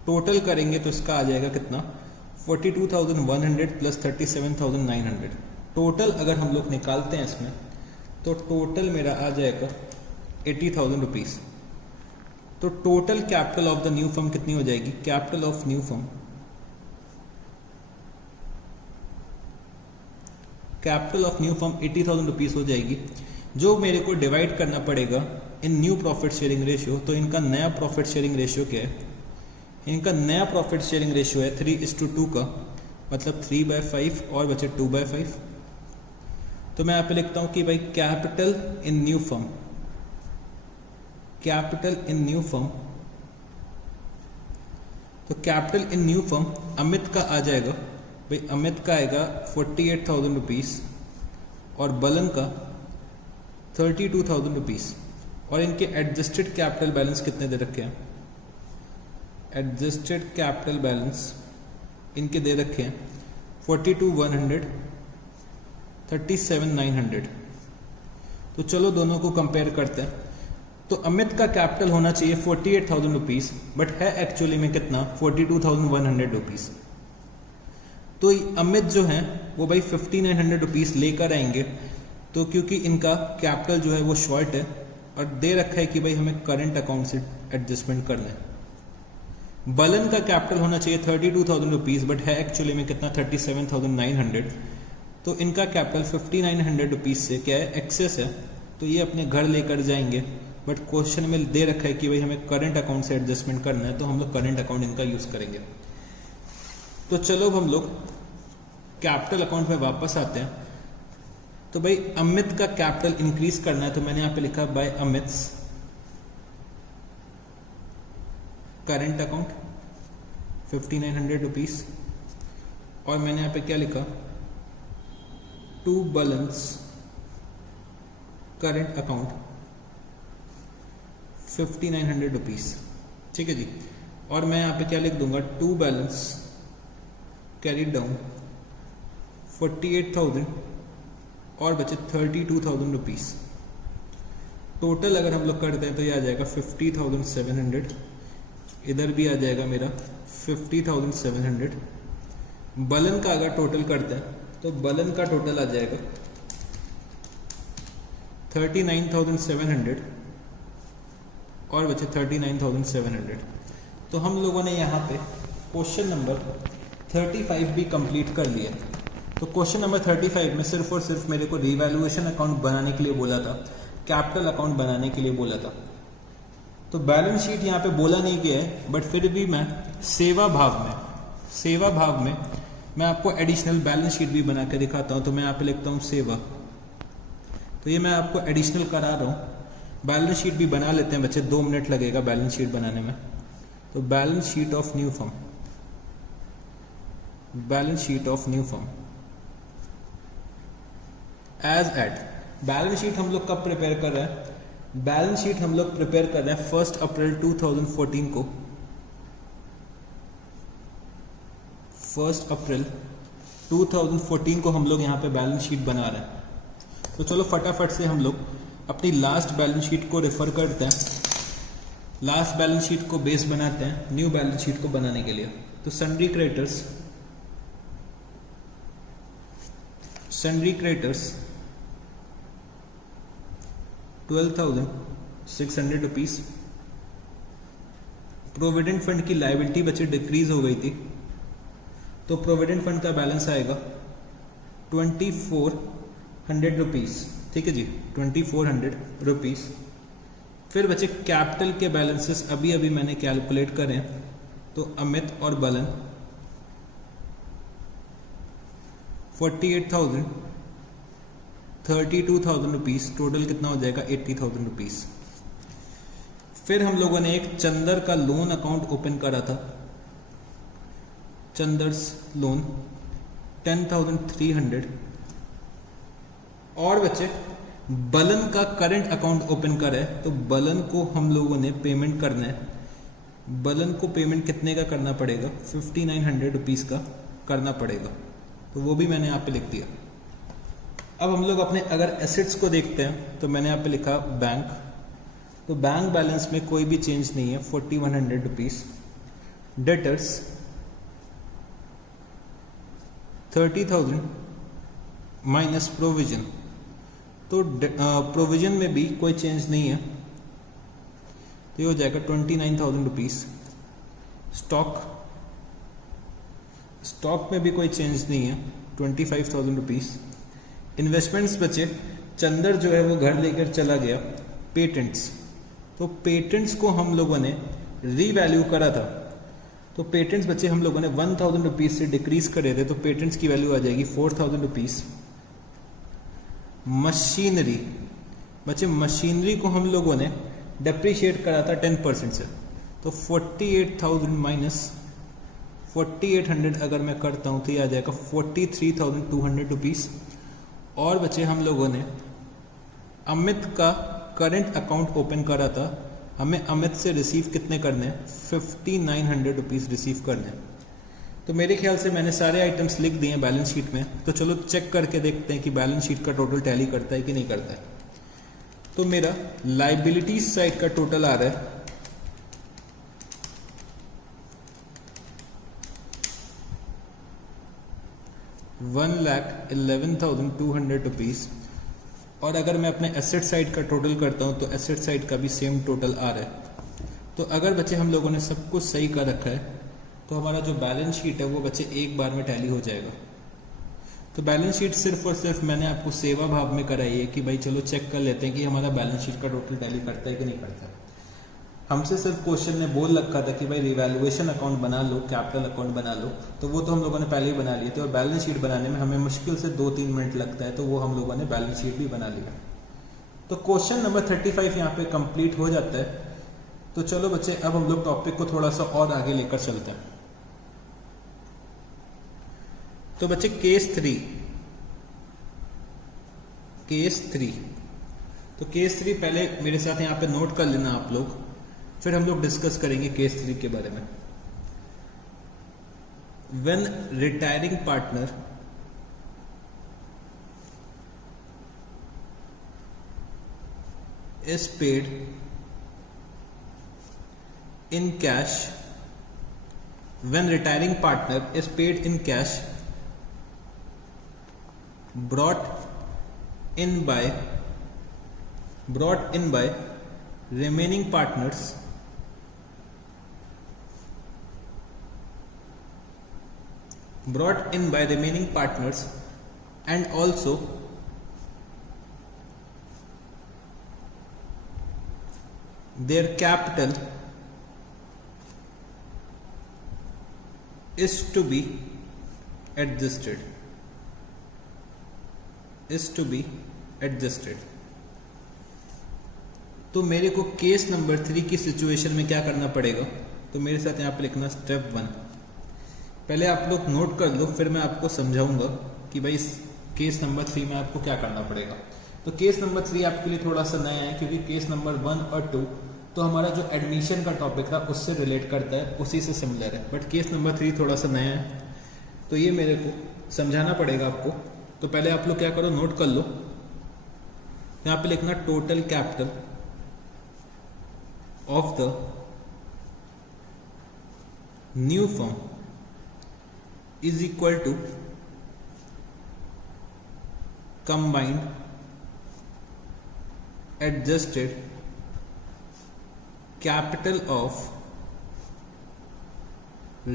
टोटल करेंगे तो इसका आ जाएगा कितना? 42,100 प्लस 37,900। टोटल अगर हम लोग निकालते हैं इसमें तो टोटल मेरा आ जाएगा 80,000 रुपीज। तो total capital of the new firm कितनी हो जाएगी? Capital of new firm, capital of new firm 80,000 rupees हो जाएगी, जो मेरे को डिवाइड करना पड़ेगा in new profit sharing ratio. तो इनका नया प्रॉफिट शेयरिंग रेशियो क्या है? इनका नया प्रॉफिट शेयरिंग रेशियो है 3:2 का, मतलब 3/5 और बचे 2/5। तो मैं यहाँ पे लिखता हूं कि भाई capital in new firm, capital in new firm, तो capital in new firm Amit का आ जाएगा भाई, अमित का आएगा 48,000 रुपीज और बलन का 32,000 रुपीज। और इनके एडजस्टेड कैपिटल बैलेंस कितने दे रखे हैं? एडजस्टेड कैपिटल बैलेंस इनके दे रखे हैं 42,100, 37,900। तो चलो दोनों को कंपेयर करते हैं। तो अमित का कैपिटल होना चाहिए 48,000 रुपीज, बट है एक्चुअली में कितना? 42,100 रुपीज। तो अमित जो है वो भाई 5,900 रुपीज लेकर आएंगे। तो क्योंकि इनका कैपिटल जो है वो शॉर्ट है और दे रखा है कि भाई हमें करंट अकाउंट से एडजस्टमेंट करना है। बलन का कैपिटल होना चाहिए 32,000 रुपीज, बट है एक्चुअली में कितना? 37,900। तो इनका कैपिटल 5,900 रुपीज से क्या है? एक्सेस है, तो ये अपने घर लेकर जाएंगे। बट क्वेश्चन में दे रखा है कि भाई हमें करंट अकाउंट से एडजस्टमेंट करना है, तो हम लोग करंट अकाउंट इनका यूज करेंगे। तो चलो हम लोग कैपिटल अकाउंट में वापस आते हैं। तो भाई अमित का कैपिटल इंक्रीज करना है, तो मैंने यहां पे लिखा by Amit's current account 5,900 rupees, और मैंने यहां पे क्या लिखा? To balance current account 5,900 rupees. ठीक है जी। और मैं यहां पे क्या लिख दूंगा? टू बैलेंस कैरी डाउन 48,000 और बचे 32,000 रुपीज। टोटल अगर हम लोग करते हैं तो ये आ जाएगा 50,700, इधर भी आ जाएगा मेरा 50,700। बलन का अगर टोटल करते हैं तो बलन का टोटल आ जाएगा 39,700 और बचे 39,700। तो हम लोगों ने यहाँ पे क्वेश्चन नंबर 35 भी कंप्लीट कर लिया। तो क्वेश्चन नंबर 35 में सिर्फ और सिर्फ मेरे को रिवैल्यूएशन अकाउंट बनाने के लिए बोला था, कैपिटल अकाउंट बनाने के लिए बोला था। तो बैलेंस शीट यहाँ पे बोला नहीं गया है, बट फिर भी मैं सेवा भाग में मैं आपको एडिशनल बैलेंस शीट भी बना के दिखाता हूँ। तो मैं यहाँ पे लिखता हूँ सेवा, तो ये मैं आपको एडिशनल करा रहा हूँ। बैलेंस शीट भी बना लेते हैं बच्चे, 2 मिनट लगेगा बैलेंस शीट बनाने में। तो balance sheet of new firm, balance sheet of new firm as at. Balance sheet हम लोग कब प्रिपेयर कर रहे हैं? बैलेंस शीट हम लोग प्रिपेयर कर रहे हैं 1 अप्रैल 2014 को। 1 अप्रैल 2014 को हम लोग यहाँ पे बैलेंस शीट बना रहे हैं। तो चलो फटाफट से हम लोग अपनी लास्ट बैलेंस शीट को रेफर करते हैं। लास्ट बैलेंस शीट को बेस बनाते हैं न्यू बैलेंस शीट को बनाने के लिए। तो sundry creditors 12,600 rupees. Provident fund की लायबिलिटी बच्चे डिक्रीज हो गई थी, तो प्रोविडेंट फंड का बैलेंस आएगा 2,400 रुपीज। ठीक है जी, 2,400 रुपीज। फिर बच्चे कैपिटल के बैलेंसेस अभी अभी मैंने कैलकुलेट करें, तो अमित और बलन 48,000, 32,000 रुपीज, टोटल कितना हो जाएगा 80,000 रुपीज। फिर हम लोगों ने एक चंदर का लोन अकाउंट ओपन करा था, चंदर्स लोन 10,300। और बच्चे बलन का करंट अकाउंट ओपन करा है, तो बलन को हम लोगों ने पेमेंट करना है। बलन को पेमेंट कितने का करना पड़ेगा? 5,900 रुपीज का करना पड़ेगा, तो वो भी मैंने यहाँ पे लिख दिया। अब हम लोग अपने अगर एसेट्स को देखते हैं, तो मैंने यहाँ पे लिखा बैंक। तो बैंक बैलेंस में कोई भी चेंज नहीं है, 4,100 रुपीज। डेटर्स 30,000 माइनस प्रोविजन, तो प्रोविजन में भी कोई चेंज नहीं है। तो ये हो जाएगा 29,000 रुपीज। स्टॉक में भी कोई चेंज नहीं है, 25,000 रुपीज। इन्वेस्टमेंट्स बचे, चंदर जो है वो घर लेकर चला गया। पेटेंट्स, तो पेटेंट्स को हम लोगों ने रीवैल्यू करा था, तो पेटेंट्स बचे हम लोगों ने 1,000 रुपीज से डिक्रीज करे थे, तो पेटेंट्स की वैल्यू आ जाएगी 4,000 रुपीज। मशीनरी बचे, मशीनरी को हम लोगों ने डेप्रिशिएट करा था 10% से, तो 48,000 माइनस 4,800 अगर मैं करता हूं तो ये आ जाएगा 43,200 रुपीज। और बचे हम लोगों ने अमित का करंट अकाउंट ओपन करा था, हमें अमित से रिसीव कितने करने हैं, 5,900 रुपीज रिसीव करने हैं। तो मेरे ख्याल से मैंने सारे आइटम्स लिख दिए हैं बैलेंस शीट में, तो चलो चेक करके देखते हैं कि बैलेंस शीट का टोटल टैली करता है कि नहीं करता है। तो मेरा लाइबिलिटीज साइड का टोटल आ रहा है 1,11,200 रुपीज। और अगर मैं अपने एसेट साइड का टोटल करता हूं तो एसेट साइड का भी सेम टोटल आ रहा है। तो अगर बच्चे हम लोगों ने सब कुछ सही कर रखा है तो हमारा जो बैलेंस शीट है वो बच्चे एक बार में टैली हो जाएगा। तो बैलेंस शीट सिर्फ और सिर्फ मैंने आपको सेवा भाव में कराई है कि भाई चलो चेक कर लेते हैं कि हमारा बैलेंस शीट का टोटल टैली करता है कि नहीं करता। हमसे सिर्फ क्वेश्चन ने बोल रखा था कि भाई रिवैल्यूएशन अकाउंट बना लो, कैपिटल अकाउंट बना लो, तो वो तो हम लोगों ने पहले ही बना लिए थे। और बैलेंस शीट बनाने में हमें मुश्किल से 2-3 मिनट लगता है, तो वो हम लोगों ने बैलेंस शीट भी बना लिया। तो क्वेश्चन नंबर 35 यहाँ पे कंप्लीट हो जाता है। तो चलो बच्चे अब हम लोग टॉपिक को थोड़ा सा और आगे लेकर चलते हैं। तो बच्चे केस 3, तो केस 3 पहले मेरे साथ यहाँ पे नोट कर लेना आप लोग, फिर हम लोग डिस्कस करेंगे केस 3 के बारे में। When retiring partner is paid in cash, when retiring partner is paid in cash brought in by remaining partners and also their capital is to be adjusted. तो मेरे को केस नंबर 3 की सिचुएशन में क्या करना पड़ेगा, तो मेरे साथ यहाँ पे लिखना स्टेप 1। पहले आप लोग नोट कर लो, फिर मैं आपको समझाऊंगा कि भाई केस नंबर 3 में आपको क्या करना पड़ेगा। तो केस नंबर 3 आपके लिए थोड़ा सा नया है, क्योंकि केस नंबर 1 और 2 तो हमारा जो एडमिशन का टॉपिक था उससे रिलेट करता है, उसी से सिमिलर है। बट केस नंबर 3 थोड़ा सा नया है, तो ये मेरे को समझाना पड़ेगा आपको। तो पहले आप लोग क्या करो, नोट कर लो। यहाँ पे लिखना total capital of the new firm is equal to combined adjusted capital of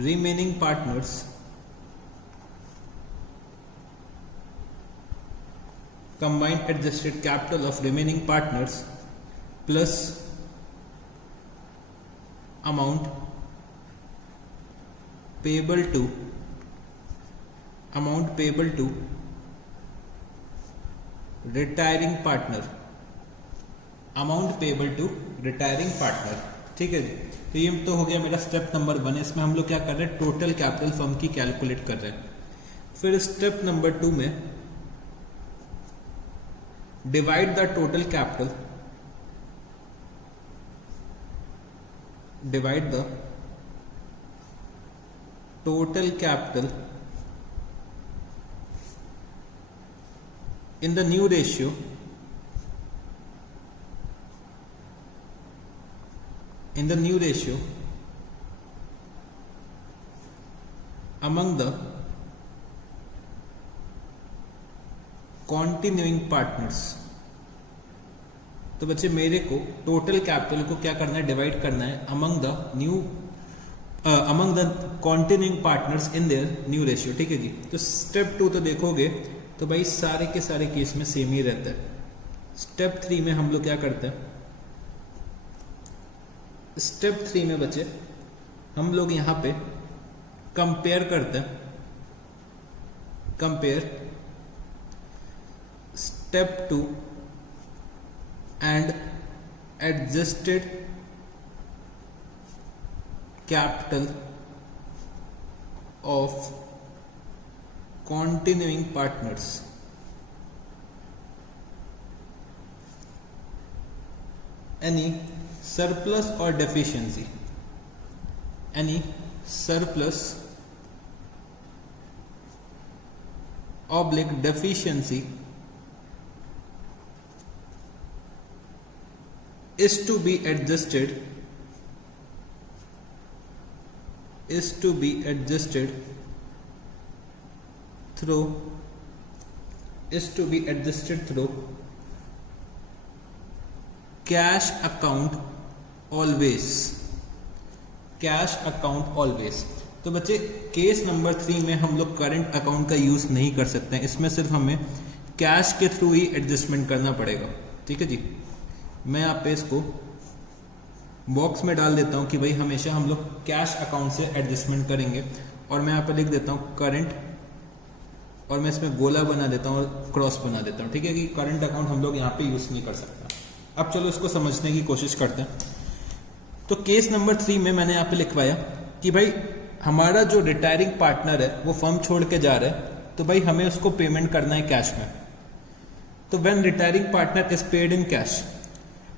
remaining partners combined adjusted capital of remaining partners plus amount payable to retiring partner, amount payable to retiring partner. ठीक है जी, तो ये तो हो गया मेरा स्टेप नंबर 1। इसमें हम लोग क्या कर रहे हैं, टोटल कैपिटल फर्म की कैलकुलेट कर रहे हैं। फिर स्टेप नंबर 2 में divide the total capital, in the new ratio among the continuing partners तो बच्चे मेरे को टोटल कैपिटल को क्या करना है, डिवाइड करना है among the continuing partners in their new ratio. ठीक है जी। तो स्टेप 2 तो देखोगे तो भाई सारे के सारे केस में सेम ही रहता है। स्टेप 3 में हम लोग क्या करते हैं, स्टेप 3 में बच्चे हम लोग यहां पे कंपेयर करते हैं, compare step 2 and adjusted capital of continuing partners। Any surplus or deficiency, any surplus oblique deficiency is to be adjusted through cash account always, cash account always. तो बच्चे केस नंबर 3 में हम लोग करंट अकाउंट का यूज नहीं कर सकते हैं, इसमें सिर्फ हमें कैश के थ्रू ही एडजस्टमेंट करना पड़ेगा। ठीक है जी। मैं यहाँ पे इसको बॉक्स में डाल देता हूं कि भाई हमेशा हम लोग कैश अकाउंट से एडजस्टमेंट करेंगे, और मैं यहाँ पे लिख देता हूं करंट, और मैं इसमें गोला बना देता हूं और क्रॉस बना देता हूं। ठीक है कि करंट अकाउंट हम लोग यहाँ पे यूज नहीं कर सकते। अब चलो इसको समझने की कोशिश करते हैं। तो केस नंबर 3 में मैंने यहाँ पे लिखवाया कि भाई हमारा जो रिटायरिंग पार्टनर है वो फर्म छोड़ के जा रहा है, तो भाई हमें उसको पेमेंट करना है कैश में। तो when retiring partner is paid in cash,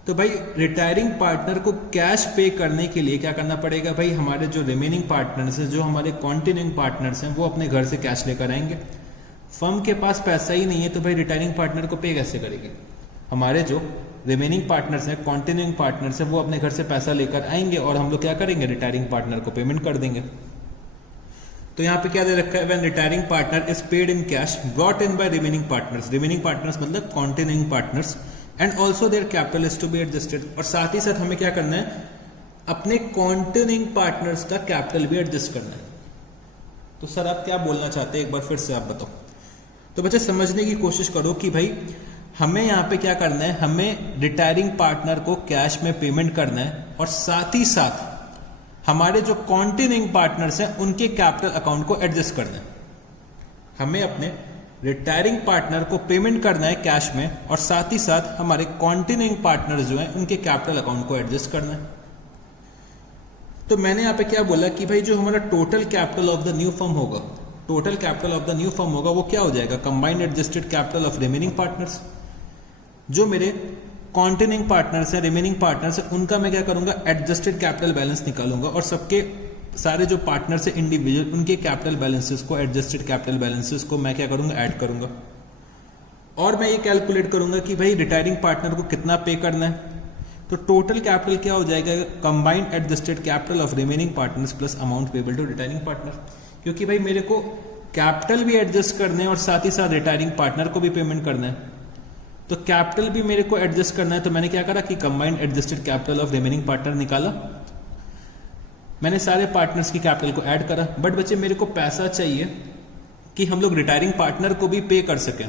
तो भाई रिटायरिंग पार्टनर को कैश पे करने के लिए क्या करना पड़ेगा, भाई हमारे जो रिमेनिंग पार्टनर्स हैं, जो हमारे कॉन्टिन्यूइंग पार्टनर्स हैं, वो अपने घर से कैश लेकर आएंगे। फर्म के पास पैसा ही नहीं है तो भाई रिटायरिंग पार्टनर को पे कैसे करेगी। हमारे जो रिमेनिंग पार्टनर्स हैं, कॉन्टिन्यूइंग पार्टनर्स हैं, वो अपने घर से पैसा लेकर आएंगे और हम लोग क्या करेंगे, रिटायरिंग पार्टनर को पेमेंट कर देंगे। तो यहाँ पे क्या दे रखा है, when retiring partner is paid in cash brought in by remaining partners, remaining partners मतलब continuing partners, and also their capital is to be adjusted. और साथ ही साथ हमें क्या करना है, अपने कॉन्टिन्यूइंग पार्टनर्स का कैपिटल भी एडजस्ट करना है। तो सर आप क्या बोलना चाहते हैं, एक बार फिर से आप बताओ। तो बच्चे समझने की कोशिश करो कि भाई हमें यहाँ पे क्या करना है, हमें रिटायरिंग पार्टनर को कैश में पेमेंट करना है, और साथ ही साथ हमारे जो कॉन्टिन्यूइंग पार्टनर्स हैं उनके कैपिटल अकाउंट को एडजस्ट करना है। हमें अपने रिटायरिंग पार्टनर को पेमेंट करना है कैश में, और साथ ही साथ हमारे कॉन्टिन्यूइंग पार्टनर जो हैं उनके कैपिटल अकाउंट को एडजस्ट करना है। तो मैंने यहाँ पे क्या बोला कि भाई जो हमारा total capital of the new firm होगा, total capital of the new firm होगा, वो क्या हो जाएगा, combined adjusted capital of remaining partners. जो मेरे कॉन्टिन्यूइंग पार्टनर्स हैं, रिमेनिंग पार्टनर्स हैं, उनका मैं क्या करूंगा, एडजस्टेड कैपिटल बैलेंस निकालूंगा, और सबके सारे जो पार्टनर्स हैं इंडिविजुअल, उनके कैपिटल बैलेंसेस को, एडजस्टेड कैपिटल बैलेंसेस को मैं क्या करूंगा, ऐड करूंगा। और मैं ये कैलकुलेट करूंगा कि भाई रिटायरिंग पार्टनर को कितना पे करना है। तो टोटल कैपिटल क्या हो जाएगा, combined adjusted capital of remaining partners plus amount payable to retiring partner. क्योंकि भाई मेरे को कैपिटल भी एडजस्ट करने हैं और साथ ही साथ रिटायरिंग पार्टनर को भी पेमेंट करना है, तो कैपिटल भी मेरे को एडजस्ट करना है। तो मैंने क्या करा कि combined adjusted capital of remaining partner निकाला, मैंने सारे पार्टनर्स की कैपिटल को ऐड करा। बट बच्चे मेरे को पैसा चाहिए कि हम लोग रिटायरिंग पार्टनर को भी पे कर सकें।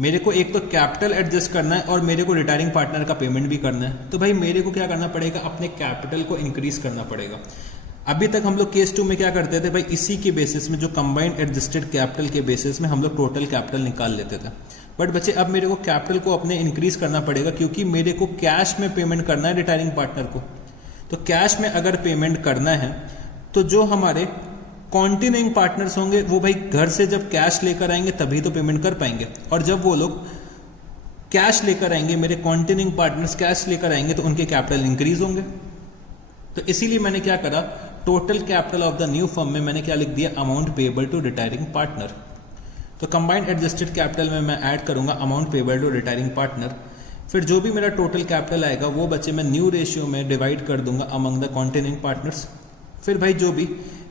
मेरे को एक तो कैपिटल एडजस्ट करना है और मेरे को रिटायरिंग पार्टनर का पेमेंट भी करना है। तो भाई मेरे को क्या करना पड़ेगा, अपने कैपिटल को इंक्रीज करना पड़ेगा। अभी तक हम लोग केस 2 में क्या करते थे भाई, इसी के बेसिस में, जो कंबाइंड एडजस्टेड कैपिटल के बेसिस में हम लोग टोटल कैपिटल निकाल लेते थे। बट बच्चे अब मेरे को कैपिटल को अपने इंक्रीज करना पड़ेगा, क्योंकि मेरे को कैश में पेमेंट करना है रिटायरिंग पार्टनर को। तो कैश में अगर पेमेंट करना है तो जो हमारे कॉन्टिन्यूइंग पार्टनर्स होंगे वो भाई घर से जब कैश लेकर आएंगे तभी तो पेमेंट कर पाएंगे, और जब वो लोग कैश लेकर आएंगे, मेरे कॉन्टिन्यूइंग पार्टनर्स कैश लेकर आएंगे, तो उनके कैपिटल इंक्रीज होंगे। तो इसीलिए मैंने क्या करा, total capital of the new firm में मैंने क्या लिख दिया, amount payable to retiring partner. तो कंबाइंड एडजस्टेड कैपिटल में मैं ऐड करूंगा amount payable to retiring partner. फिर जो भी मेरा टोटल कैपिटल आएगा वो बच्चे मैं न्यू रेशियो में डिवाइड कर दूंगा अमंग द कॉन्टिन्यूइंग पार्टनर्स। फिर भाई जो भी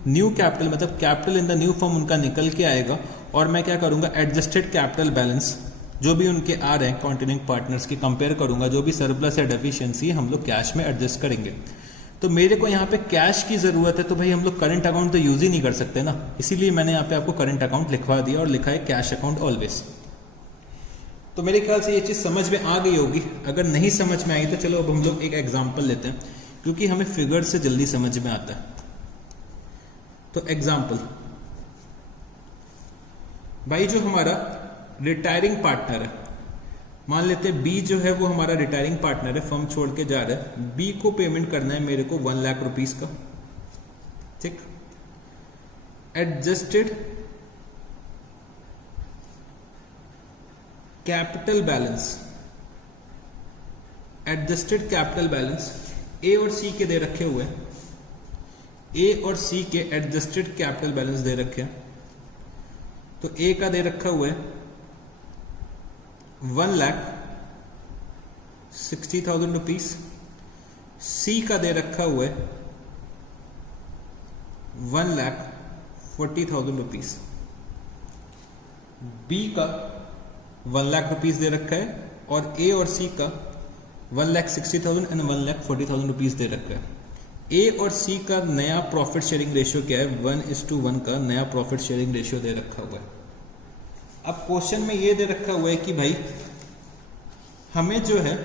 न्यू कैपिटल मतलब capital in the new firm उनका निकल के आएगा, और मैं क्या करूंगा, एडजस्टेड कैपिटल बैलेंस जो भी उनके आ रहे हैं कॉन्टिन्यूइंग पार्टनर्स की कंपेयर करूंगा, जो भी सरप्लस या डेफिशिएंसी हम लोग कैश में एडजस्ट करेंगे। तो मेरे को यहाँ पे कैश की जरूरत है, तो भाई हम लोग करंट अकाउंट तो यूज ही नहीं कर सकते ना, इसीलिए मैंने यहाँ पे आपको करंट अकाउंट लिखवा दिया और लिखा है कैश अकाउंट ऑलवेज। तो मेरे ख्याल से ये चीज समझ में आ गई होगी। अगर नहीं समझ में आई तो चलो अब हम लोग एक एग्जाम्पल लेते हैं, क्योंकि हमें फिगर से जल्दी समझ में आता है। तो एग्जाम्पल, भाई जो हमारा रिटायरिंग पार्टनर है, मान लेते हैं बी जो है वो हमारा रिटायरिंग पार्टनर है, फर्म छोड़ के जा रहा है, बी को पेमेंट करना है मेरे को 1 लाख रुपीस का, ठीक। Adjusted capital balance, adjusted capital balance A और सी के दे रखे हुए हैं, ए और सी के एडजस्टेड कैपिटल बैलेंस दे रखे हैं। तो ए का दे रखा हुआ है 1,60,000 रुपीस, सी का दे रखा हुआ है 1,40,000 रुपीस, बी का 1 लाख रुपीस दे रखा है और ए और सी का 1,60,000 एंड 1,40,000 रुपीस दे रखा है। ए और सी का नया प्रॉफिट शेयरिंग रेशियो क्या है? 1:1 का नया प्रॉफिट शेयरिंग रेशियो दे रखा हुआ है। अब क्वेश्चन में ये दे रखा हुआ है कि भाई हमें जो है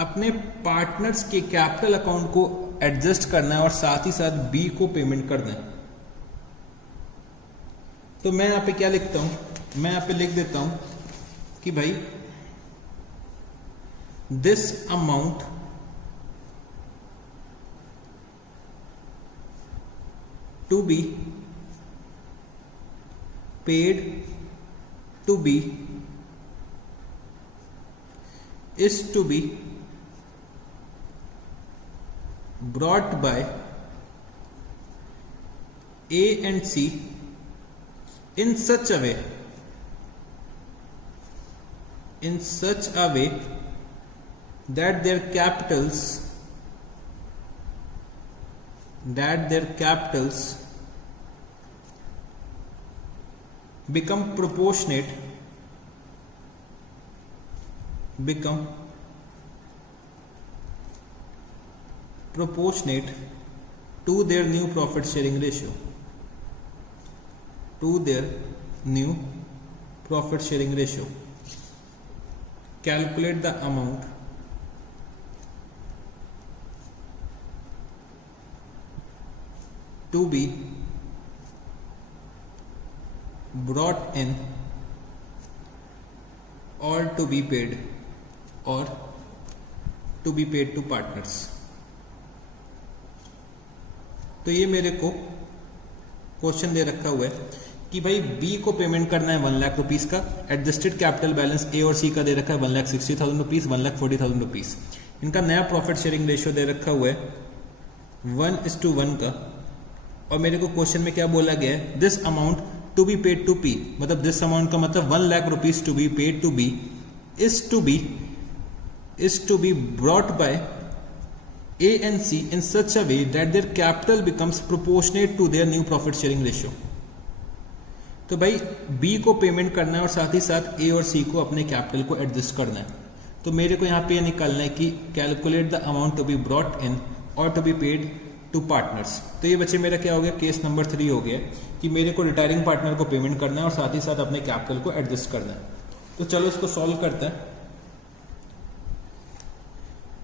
अपने पार्टनर्स के कैपिटल अकाउंट को एडजस्ट करना है और साथ ही साथ बी को पेमेंट करना है। तो मैं यहां पे क्या लिखता हूं, मैं यहां पे लिख देता हूं कि भाई this amount to be paid to be is to be brought by A and C in such a way that their capitals become proportionate to their new profit sharing ratio, calculate the amount to be brought in or to be paid to partners। तो ये मेरे को क्वेश्चन दे रखा हुआ है कि भाई बी को पेमेंट करना है 1 लाख रुपीस का, एडजस्टेड कैपिटल बैलेंस ए और सी का दे रखा है 1,60,000 रुपीस, 1,40,000 रुपीस। इनका नया प्रॉफिट शेयरिंग रेशियो दे रखा हुआ है 1:1 का, और मेरे को क्वेश्चन में क्या बोला गया है, this amount to be paid to P, मतलब दिस अमाउंट का मतलब 1 lakh rupees to be paid to be is to be brought by A and C in such a way that their capital becomes proportionate to their new profit sharing ratio। तो भाई B को पेमेंट करना है और साथ ही साथ A और C को अपने कैपिटल को एडजस्ट करना है। तो मेरे को यहाँ पे ये निकालना है कि calculate the amount to be brought in और to be paid to partners. तो ये बच्चे मेरा क्या हो गया, केस नंबर 3 हो गया कि मेरे को रिटायरिंग पार्टनर को पेमेंट करना है और साथ ही साथ अपने कैपिटल को एडजस्ट करना है। तो चलो इसको सॉल्व करते हैं।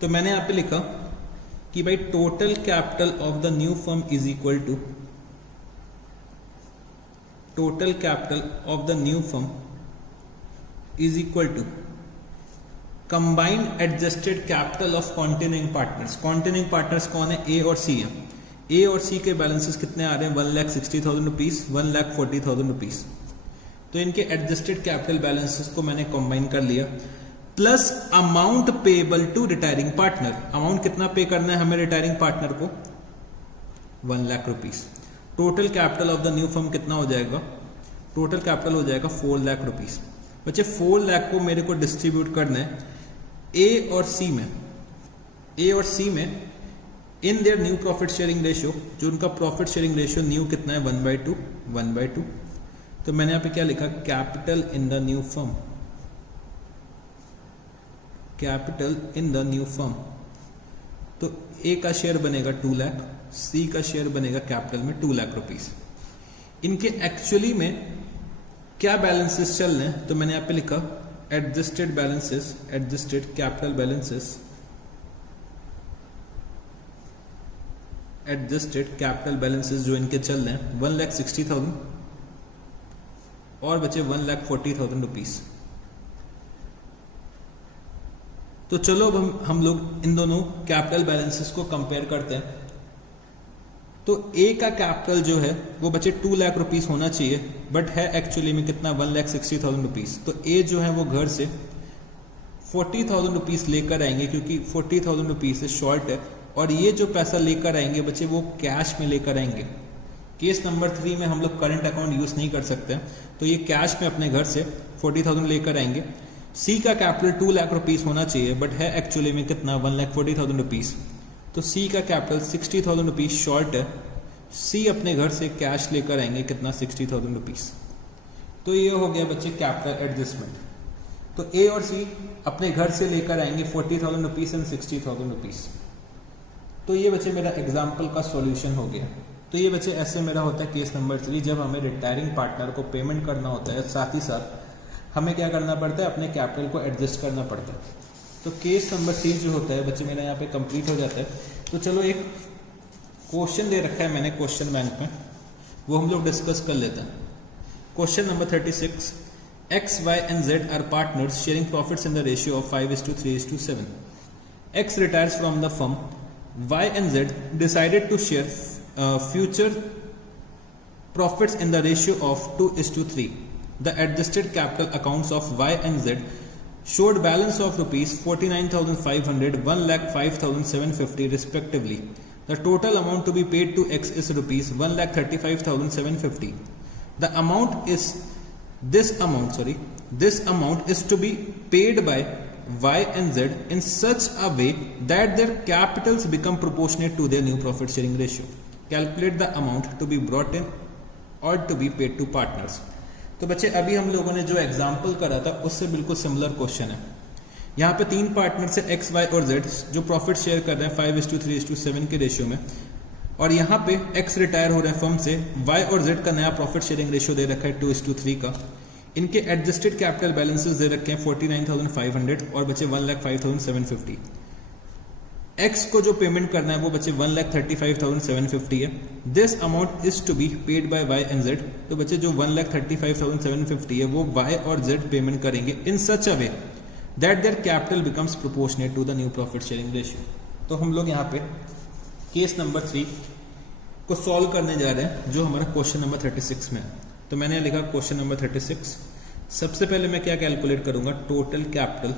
तो मैंने यहां पे लिखा कि भाई total capital of the new firm is equal to combined adjusted capital of continuing partners. Continuing partners कौन है? ए और सी है। ए और सी के बैलेंसेस कितने आ रहे हैं? 1,60,000 रुपीस, 1,40,000 रुपीस। तो इनके एडजस्टेड कैपिटल बैलेंसेस को मैंने कंबाइन कर लिया, plus amount payable to retiring partner. Amount कितना पे करना है हमें रिटायरिंग पार्टनर को? 1 lakh rupees. Total capital of the new firm कितना हो जाएगा? टोटल कैपिटल हो जाएगा 4 लाख रुपीस। बच्चे 4 लाख को मेरे को डिस्ट्रीब्यूट करना है ए और सी में in there new profit sharing ratio. जो उनका प्रॉफिट शेयरिंग रेशियो न्यू कितना है? 1/2। तो मैंने यहाँ पे क्या लिखा? Capital in the new firm capital in the new firm, तो ए का शेयर बनेगा 2 लाख, सी का शेयर बनेगा कैपिटल में 2 लाख रुपीस। इनके एक्चुअली में क्या बैलेंसेस चल रहे हैं, तो मैंने यहाँ पे लिखा adjusted balances, adjusted capital balances, adjusted capital balances जो इनके चल रहे हैं 1,60,000 और बचे 1,40,000 रुपीस। तो चलो अब हम लोग इन दोनों कैपिटल बैलेंसेस को कंपेयर करते हैं। तो ए का कैपिटल जो है वो बचे 2 लाख रुपीस होना चाहिए, बट है एक्चुअली में कितना 1,60,000 रुपीस। तो ए जो है वो घर से 40,000 रुपीस लेकर आएंगे क्योंकि 40,000 रुपीस से शॉर्ट है, और ये जो पैसा लेकर आएंगे बच्चे वो कैश में लेकर आएंगे। केस नंबर 3 में हम लोग करंट अकाउंट यूज नहीं कर सकते, तो ये कैश में अपने घर से 40,000 लेकर आएंगे। सी का कैपिटल 2 लाख रुपीस होना चाहिए, बट है एक्चुअली में कितना 1,40,000 रुपीस। तो सी का कैपिटल 60,000 रुपीस शॉर्ट है, सी अपने घर से कैश लेकर आएंगे कितना 60,000 रुपीस। तो ये हो गया बच्चे कैपिटल एडजस्टमेंट। तो ए और सी अपने घर से लेकर आएंगे 40,000 रुपीस एंड 60,000 रुपीस। तो ये बच्चे मेरा एग्जाम्पल का सॉल्यूशन हो गया। तो ये बच्चे ऐसे मेरा होता है केस नंबर 3, जब हमें रिटायरिंग पार्टनर को पेमेंट करना होता है, साथ ही साथ हमें क्या करना पड़ता है, अपने कैपिटल को एडजस्ट करना पड़ता है। तो केस नंबर 3 जो होता है बच्चे मेरा यहाँ पे कंप्लीट हो जाता है। तो चलो एक क्वेश्चन दे रखा है मैंने क्वेश्चन बैंक में, वो हम लोग डिस्कस कर लेते हैं। Question number 36, X, Y and Z are partners sharing profits in the ratio of 5:3:7. X retires from the firm. Y and Z decided to share future profits in the ratio of 2:3. The adjusted capital accounts of Y and Z showed balance of rupees 49,500, 1,05,750 respectively. The total amount to be paid to X is rupees 1,35,750. This amount is to be paid by Y and Z in such a way that their capitals become proportionate to their new profit sharing ratio. Calculate the amount to be brought in or to be paid to partners. तो बच्चे अभी हम लोगों ने जो एग्जाम्पल करा था उससे बिल्कुल सिमिलर क्वेश्चन है। यहाँ पे 3 पार्टनर्स है X, Y और Z जो प्रॉफिट शेयर कर रहे हैं 5:3:7 के रेशियो में, और यहाँ पे X रिटायर हो रहे हैं फर्म से, Y और Z का नया प्रॉफिट शेयरिंग रेशियो दे रखा है 2:3 का। इनके एडजस्टेड कैपिटल बैलेंसेस दे रखे हैं 49,500 और बचे 1,05,750। X को जो पेमेंट करना है वो बचे 1,35,750 है। This amount is to be paid by Y and Z। तो बचे जो 1,35,750 है वो Y और Z पेमेंट करेंगे in such a way that their capital becomes proportionate to the new profit sharing ratio. तो हम लोग यहाँ पे केस नंबर 3 को सॉल्व करने जा रहे हैं जो हमारा क्वेश्चन नंबर 36 में है। तो मैंने लिखा क्वेश्चन नंबर 36। सबसे पहले मैं क्या कैलकुलेट करूंगा, total capital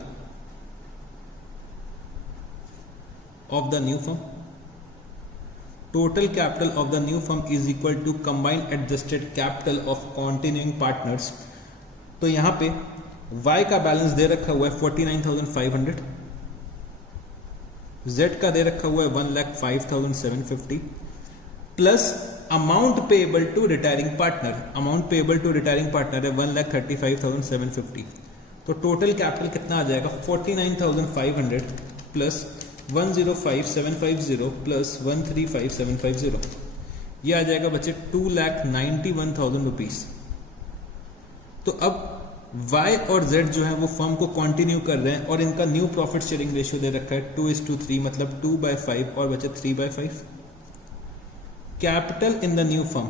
of the new firm. Total capital of the new firm is equal to combined adjusted capital of continuing partners. तो यहां पे Y का बैलेंस दे रखा हुआ है 49,500, Z का दे रखा हुआ है 1,05,750 plus amount payable to retiring partner, amount payable to retiring partner है 1,35,750। तो टोटल कैपिटल कितना आ जाएगा 49,500 प्लस 105,750 प्लस 135,750, ये आ जाएगा बच्चे 2,91,000 रुपीस। तो अब Y और Z जो है वो फर्म को कंटिन्यू कर रहे हैं और इनका न्यू प्रॉफिट शेयरिंग रेशियो दे रखा है 2:3, मतलब 2/5 और बचे 3/5। Capital in the new firm,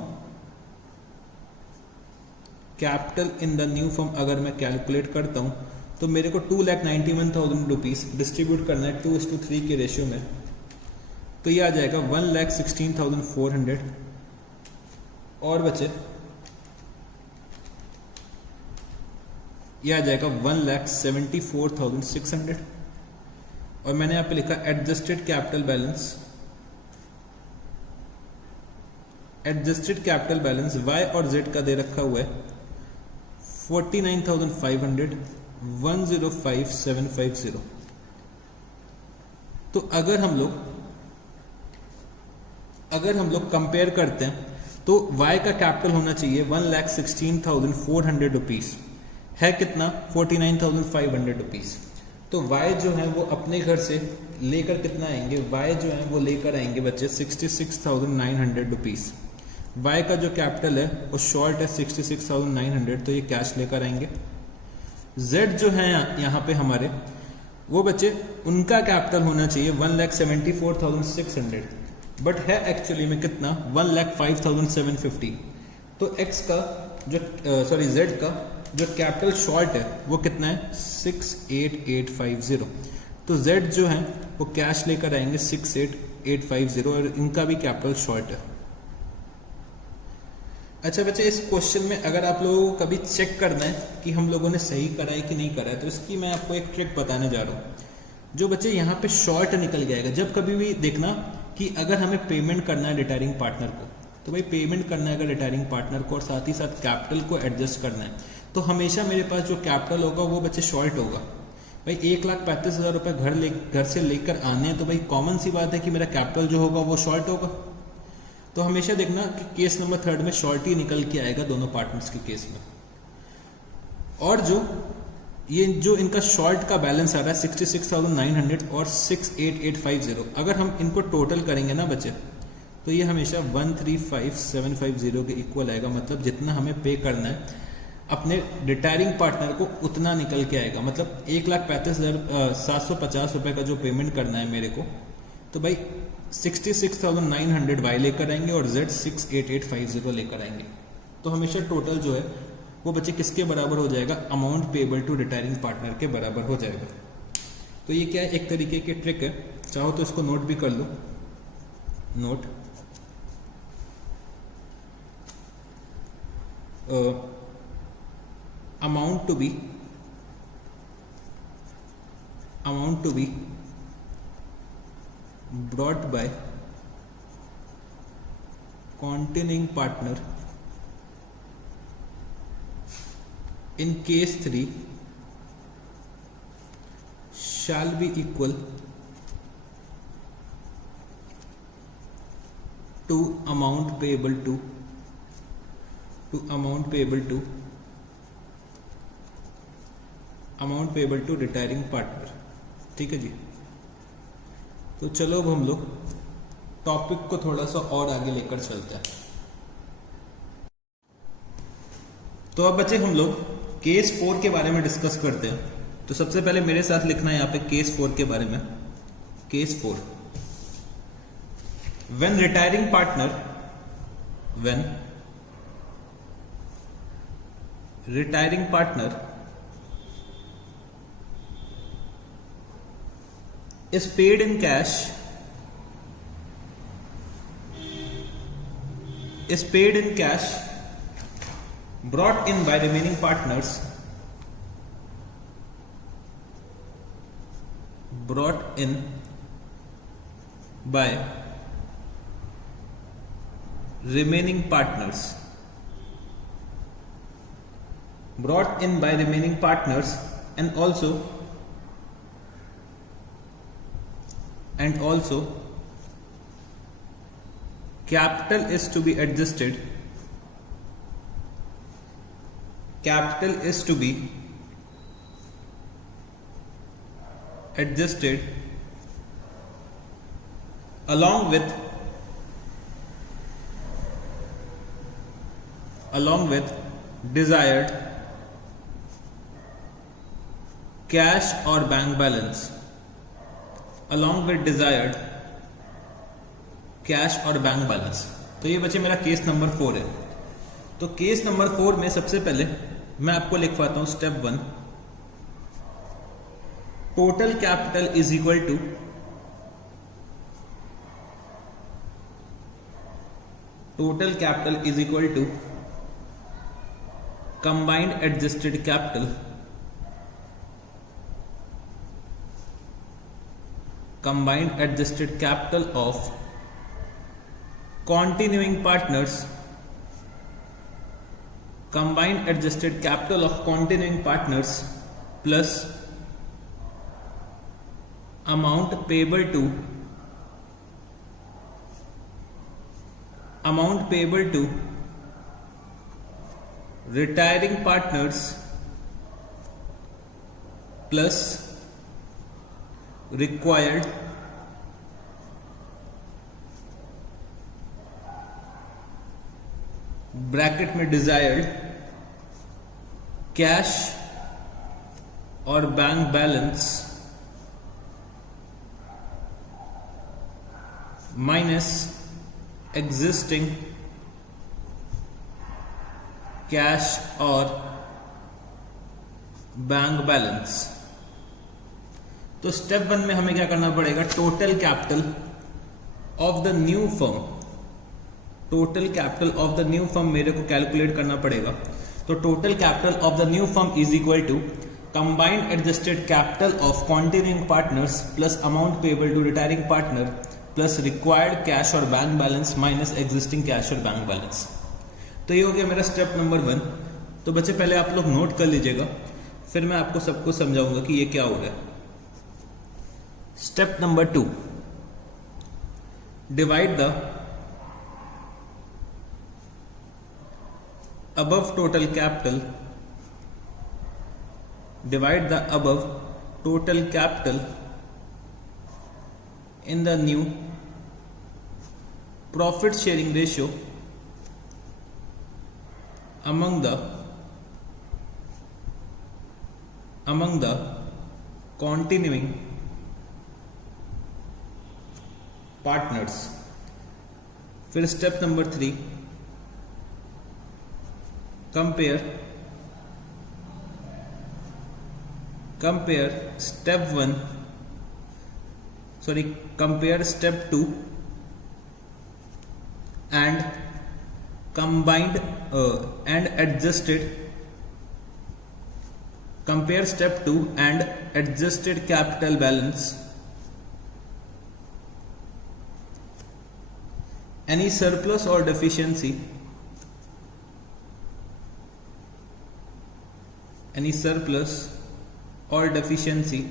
capital in the new firm अगर मैं कैलकुलेट करता हूं तो मेरे को 2,91,000 रुपीस डिस्ट्रीब्यूट करना है 2:3 के रेशियो में। तो ये आ जाएगा 1,16,400 और बचे ये आ जाएगा 1,74,600। और मैंने यहाँ पे लिखा adjusted capital balance, adjusted capital balance Y और Z का दे रखा हुआ है 49,500, 105,750। तो अगर हम लोग कंपेयर करते हैं तो Y का कैपिटल होना चाहिए 1,16,400 रुपीस, है कितना 49,500 रुपीस। तो y जो है वो अपने घर से लेकर कितना आएंगे, y जो है वो लेकर आएंगे बच्चे 66,900 रुपीज। y का जो कैपिटल है वो शॉर्ट है 66,900, तो ये कैश लेकर आएंगे। z जो है यहाँ पे हमारे वो बच्चे उनका कैपिटल होना चाहिए 1,74,600, बट है एक्चुअली में कितना 1,05,750। तो x का जो z का जो कैपिटल शॉर्ट है वो कितना है 68,850। तो z जो है वो कैश लेकर आएंगे 68,850 और इनका भी कैपिटल शॉर्ट है। अच्छा बच्चे, इस क्वेश्चन में अगर आप लोगों को कभी चेक करना है कि हम लोगों ने सही करा है कि नहीं करा है, तो इसकी मैं आपको एक ट्रिक बताने जा रहा हूं। जो बच्चे यहाँ पे शॉर्ट निकल जाएगा, जब कभी भी देखना कि अगर हमें पेमेंट करना है रिटायरिंग पार्टनर को, तो भाई पेमेंट करना है अगर रिटायरिंग पार्टनर को और साथ ही साथ कैपिटल को एडजस्ट करना है, तो हमेशा मेरे पास जो कैपिटल होगा वो बच्चे शॉर्ट होगा। भाई 1,35,000 रुपए घर से लेकर आने हैं, तो भाई कॉमन सी बात है कि मेरा कैपिटल जो होगा वो शॉर्ट होगा। तो हमेशा देखना कि केस नंबर 3 में शॉर्ट ही निकल के आएगा दोनों पार्टनर्स के केस में। और जो इनका शॉर्ट का बैलेंस आ रहा है 66,900 और 68,850, अगर हम इनको टोटल करेंगे ना बच्चे, तो ये हमेशा 135,750 के इक्वल आएगा। मतलब जितना हमें पे करना है अपने रिटायरिंग पार्टनर को उतना निकल के आएगा। मतलब 1,35,750 रुपए का जो पेमेंट करना है मेरे को, तो भाई 66,900 वाई लेकर आएंगे और Z 68,850 लेकर आएंगे। तो हमेशा टोटल जो है वो बच्चे किसके बराबर हो जाएगा, amount payable to retiring partner के बराबर हो जाएगा। तो ये क्या है, एक तरीके की ट्रिक है, चाहो तो इसको नोट भी कर लो। Note amount to be brought by continuing partner in case 3 shall be equal to amount payable to retiring partner. ठीक है जी। तो चलो अब हम लोग टॉपिक को थोड़ा सा और आगे लेकर चलते हैं। तो अब बच्चे हम लोग केस 4 के बारे में डिस्कस करते हैं। तो सबसे पहले मेरे साथ लिखना है यहाँ पे केस 4 के बारे में। Case 4, when retiring partner is paid in cash brought in by remaining partners and also capital is to be adjusted along with desired cash or bank balance, तो ये बचे मेरा केस नंबर 4 है। तो केस नंबर 4 में सबसे पहले मैं आपको लिखवाता हूं step 1, total capital is equal to combined adjusted capital of continuing partners plus amount payable to retiring partners plus required bracket में डिजायर्ड कैश और bank balance minus existing cash और बैंक बैलेंस। तो स्टेप 1 में हमें क्या करना पड़ेगा, total capital of the new firm, total capital of the new firm मेरे को कैलकुलेट करना पड़ेगा। तो total capital of the new firm is equal to combined adjusted capital of continuing partners plus amount payable to retiring partner plus required cash और bank balance minus existing cash और बैंक बैलेंस। तो ये हो गया मेरा स्टेप नंबर 1। तो बच्चे पहले आप लोग नोट कर लीजिएगा, फिर मैं आपको सबको समझाऊंगा कि ये क्या हो रहा है। Step number 2, divide the above total capital, divide the above total capital in the new profit sharing ratio among the continuing partners। फिर step number 3, compare step 1 compare step 2 and combined and adjusted, compare step 2 and adjusted capital balance, any surplus or deficiency, any surplus or deficiency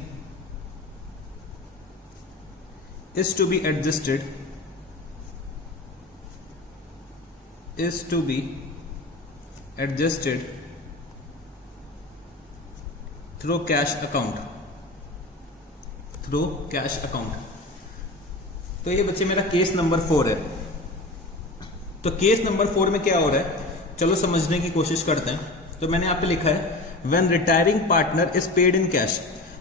is to be adjusted through cash account, तो ये बच्चे मेरा केस नंबर 4 है। तो केस नंबर 4 में क्या हो रहा है, चलो समझने की कोशिश करते हैं। तो मैंने यहाँ पे लिखा है when retiring partner is paid in cash,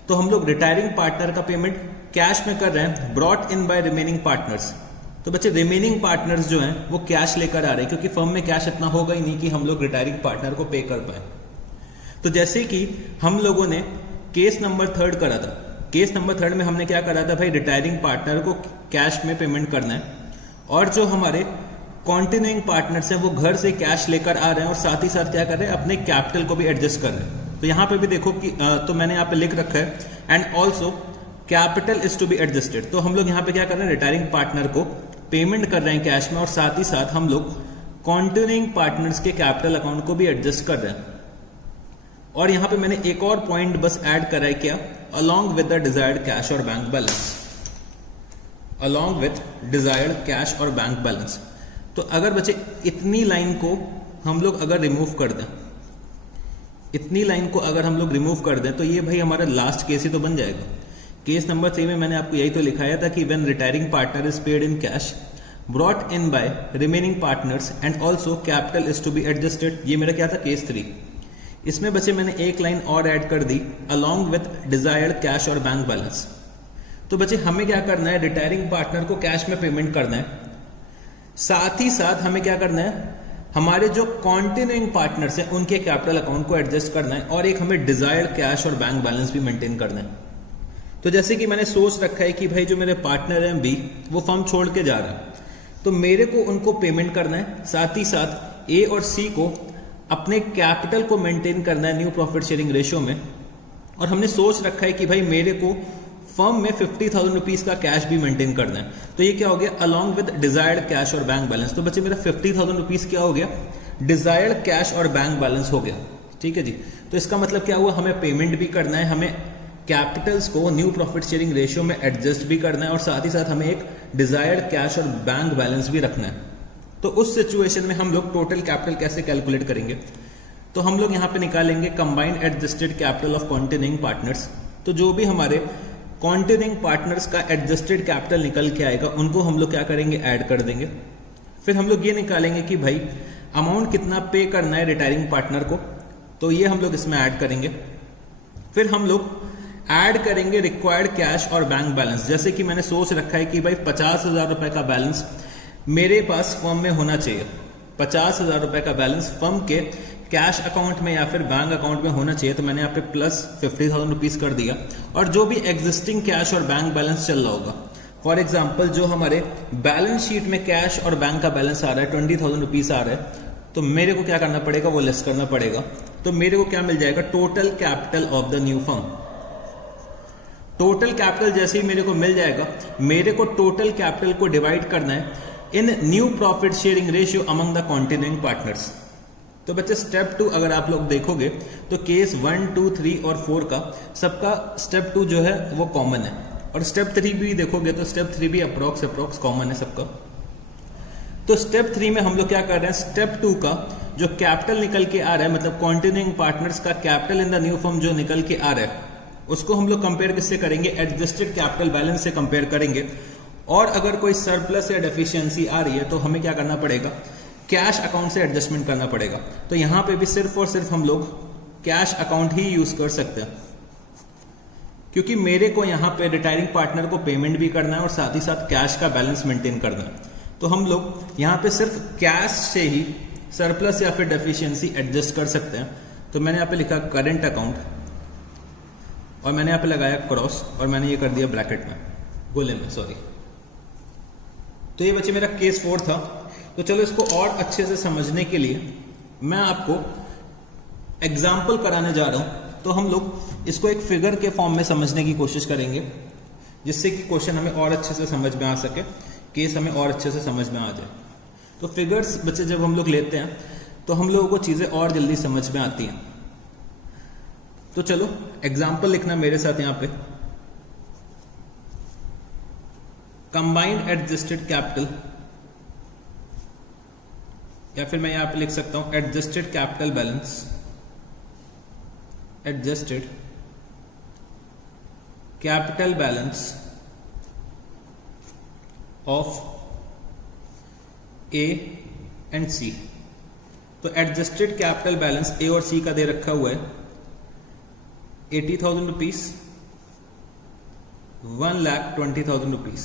तो हम लोग रिटायरिंग पार्टनर का पेमेंट कैश में कर रहे हैं, brought in by remaining partners. तो बच्चे रिमेनिंग पार्टनर्स जो हैं वो कैश लेकर आ रहे हैं, क्योंकि फर्म में कैश इतना होगा ही नहीं कि हम लोग रिटायरिंग पार्टनर को पे कर पाए। तो जैसे कि हम लोगों ने केस नंबर 3 करा था, केस नंबर 3 में हमने क्या करा था भाई, रिटायरिंग पार्टनर को कैश में पेमेंट करना है और जो हमारे कॉन्टिन्यूइंग पार्टनर्स हैं वो घर से कैश लेकर आ रहे हैं और साथ ही साथ क्या कर रहे हैं, अपने कैपिटल को भी एडजस्ट कर रहे हैं। तो यहां पे भी देखो कि तो मैंने यहाँ पे लिख रखा है and also capital is to be adjusted. तो हम लोग यहाँ पे क्या कर रहे हैं, रिटायरिंग पार्टनर को पेमेंट कर रहे हैं कैश में और साथ ही साथ हम लोग कॉन्टिन्यूइंग पार्टनर्स के कैपिटल अकाउंट को भी एडजस्ट कर रहे हैं। और यहाँ पे मैंने एक और पॉइंट बस ऐड करा है, क्या, along with the desired cash और bank balance, along with desired cash और बैंक बैलेंस। तो अगर बच्चे इतनी लाइन को हम लोग अगर रिमूव कर दें, इतनी लाइन को अगर हम लोग रिमूव कर दें तो ये भाई हमारा लास्ट केस ही तो बन जाएगा। केस नंबर 3 में मैंने आपको यही तो लिखाया था कि when retiring partner is paid in cash brought in by remaining partners and also capital is to be adjusted. ये मेरा क्या था, केस 3। इसमें बच्चे मैंने एक लाइन और ऐड कर दी, अलॉन्ग विथ डिजायर्ड कैश और बैंक बैलेंस। तो बच्चे हमें क्या करना है, रिटायरिंग पार्टनर को कैश में पेमेंट करना है, साथ ही साथ हमें क्या करना है, हमारे जो कॉन्टिन्यूइंग पार्टनर्स हैं उनके कैपिटल अकाउंट को एडजस्ट करना है और एक हमें डिजायर्ड कैश और बैंक बैलेंस भी मेंटेन करना है। तो जैसे कि मैंने सोच रखा है कि भाई जो मेरे पार्टनर हैं बी, वो फर्म छोड़ के जा रहा है, तो मेरे को उनको पेमेंट करना है, साथ ही साथ ए और सी को अपने कैपिटल को मेंटेन करना है न्यू प्रॉफिट शेयरिंग रेशियो में। और हमने सोच रखा है कि भाई मेरे को फर्म में 50,000 रुपीज का कैश भी मेंटेन करना है। तो ये क्या हो गया, अलॉन्ग विद डिजायर्ड कैश और बैंक बैलेंस। तो बच्चे मेरा 50,000 रुपीज क्या हो गया, डिजायर्ड कैश और बैंक बैलेंस हो गया। ठीक है जी। तो इसका मतलब क्या हुआ, हमें पेमेंट भी करना है, हमें कैपिटल्स को न्यू प्रॉफिट शेयरिंग रेशियो में एडजस्ट भी करना है और साथ ही साथ हमें एक डिजायर्ड कैश और बैंक बैलेंस भी रखना है। तो उस सिचुएशन में हम लोग टोटल कैपिटल कैसे कैलकुलेट करेंगे, तो हम लोग यहाँ पे निकालेंगे combined adjusted capital of continuing partners. तो जो भी हमारे कॉन्टिन्यूइंग पार्टनर्स का एडजस्टेड कैपिटल निकल के आएगा, उनको हम लोग क्या करेंगे, ऐड कर देंगे। फिर हम लोग ये निकालेंगे कि भाई अमाउंट कितना पे करना है रिटायरिंग पार्टनर को, तो ये हम लोग इसमें ऐड करेंगे। फिर हम लोग ऐड करेंगे रिक्वायर्ड कैश और बैंक बैलेंस। जैसे कि मैंने सोच रखा है कि भाई 50,000 रुपए का बैलेंस मेरे पास फर्म में होना चाहिए, 50,000 रुपए का बैलेंस फर्म के कैश अकाउंट में या फिर बैंक अकाउंट में होना चाहिए, तो मैंने यहाँ पे प्लस 50,000 रुपीज कर दिया। और जो भी एग्जिस्टिंग कैश और बैंक बैलेंस चल रहा होगा, फॉर एग्जाम्पल जो हमारे बैलेंस शीट में कैश और बैंक का बैलेंस आ रहा है 20,000 रुपीज आ रहा है, तो मेरे को क्या करना पड़ेगा, वो लेस करना पड़ेगा। तो मेरे को क्या मिल जाएगा, total capital of the new firm. Total capital जैसे ही मेरे को मिल जाएगा, मेरे को टोटल कैपिटल को डिवाइड करना है in new profit sharing ratio among the continuing partners. तो बच्चे स्टेप 2 अगर आप लोग देखोगे तो केस 1, 2, 3 और 4 का सबका स्टेप 2 जो है वो कॉमन है, और स्टेप 3 भी देखोगे तो स्टेप 3 भी अप्रोक्स कॉमन है सबका। तो स्टेप 3 में हम लोग क्या कर रहे हैं, स्टेप 2 का जो कैपिटल निकल के आ रहा है, मतलब कॉन्टिन्यूइंग पार्टनर्स का capital in the new firm जो निकल के आ रहा है, उसको हम लोग कंपेयर किससे करेंगे, एडजस्टेड कैपिटल बैलेंस से कंपेयर करेंगे। और अगर कोई सरप्लस या डेफिशिएंसी आ रही है तो हमें क्या करना पड़ेगा, कैश अकाउंट से एडजस्टमेंट करना पड़ेगा। तो यहां पे भी सिर्फ और सिर्फ हम लोग कैश अकाउंट ही यूज कर सकते हैं, क्योंकि मेरे को यहां पे रिटायरिंग पार्टनर को पेमेंट भी करना है और साथ ही साथ कैश का बैलेंस मेंटेन करना है। तो हम लोग यहां पे सिर्फ कैश से ही सरप्लस या फिर डेफिशिएंसी एडजस्ट कर सकते हैं। तो मैंने यहां पे लिखा करंट अकाउंट, और मैंने यहां पे लगाया क्रॉस, और मैंने ये कर दिया ब्रैकेट में, गोले में, सॉरी। तो ये बच्चे मेरा केस 4 था। तो चलो इसको और अच्छे से समझने के लिए मैं आपको एग्जाम्पल कराने जा रहा हूं। तो हम लोग इसको एक फिगर के फॉर्म में समझने की कोशिश करेंगे, जिससे कि क्वेश्चन हमें और अच्छे से समझ में आ सके, केस हमें और अच्छे से समझ में आ जाए। तो फिगर्स बच्चे जब हम लोग लेते हैं तो हम लोगों को चीजें और जल्दी समझ में आती हैं। तो चलो एग्जाम्पल लिखना मेरे साथ यहां पे, कंबाइंड एडजस्टेड कैपिटल, या फिर मैं यहां पे लिख सकता हूं adjusted capital balance, adjusted capital balance of A and C. तो एडजस्टेड कैपिटल बैलेंस ए और सी का दे रखा हुआ है 80,000 रुपीज, 1,20,000 रुपीज,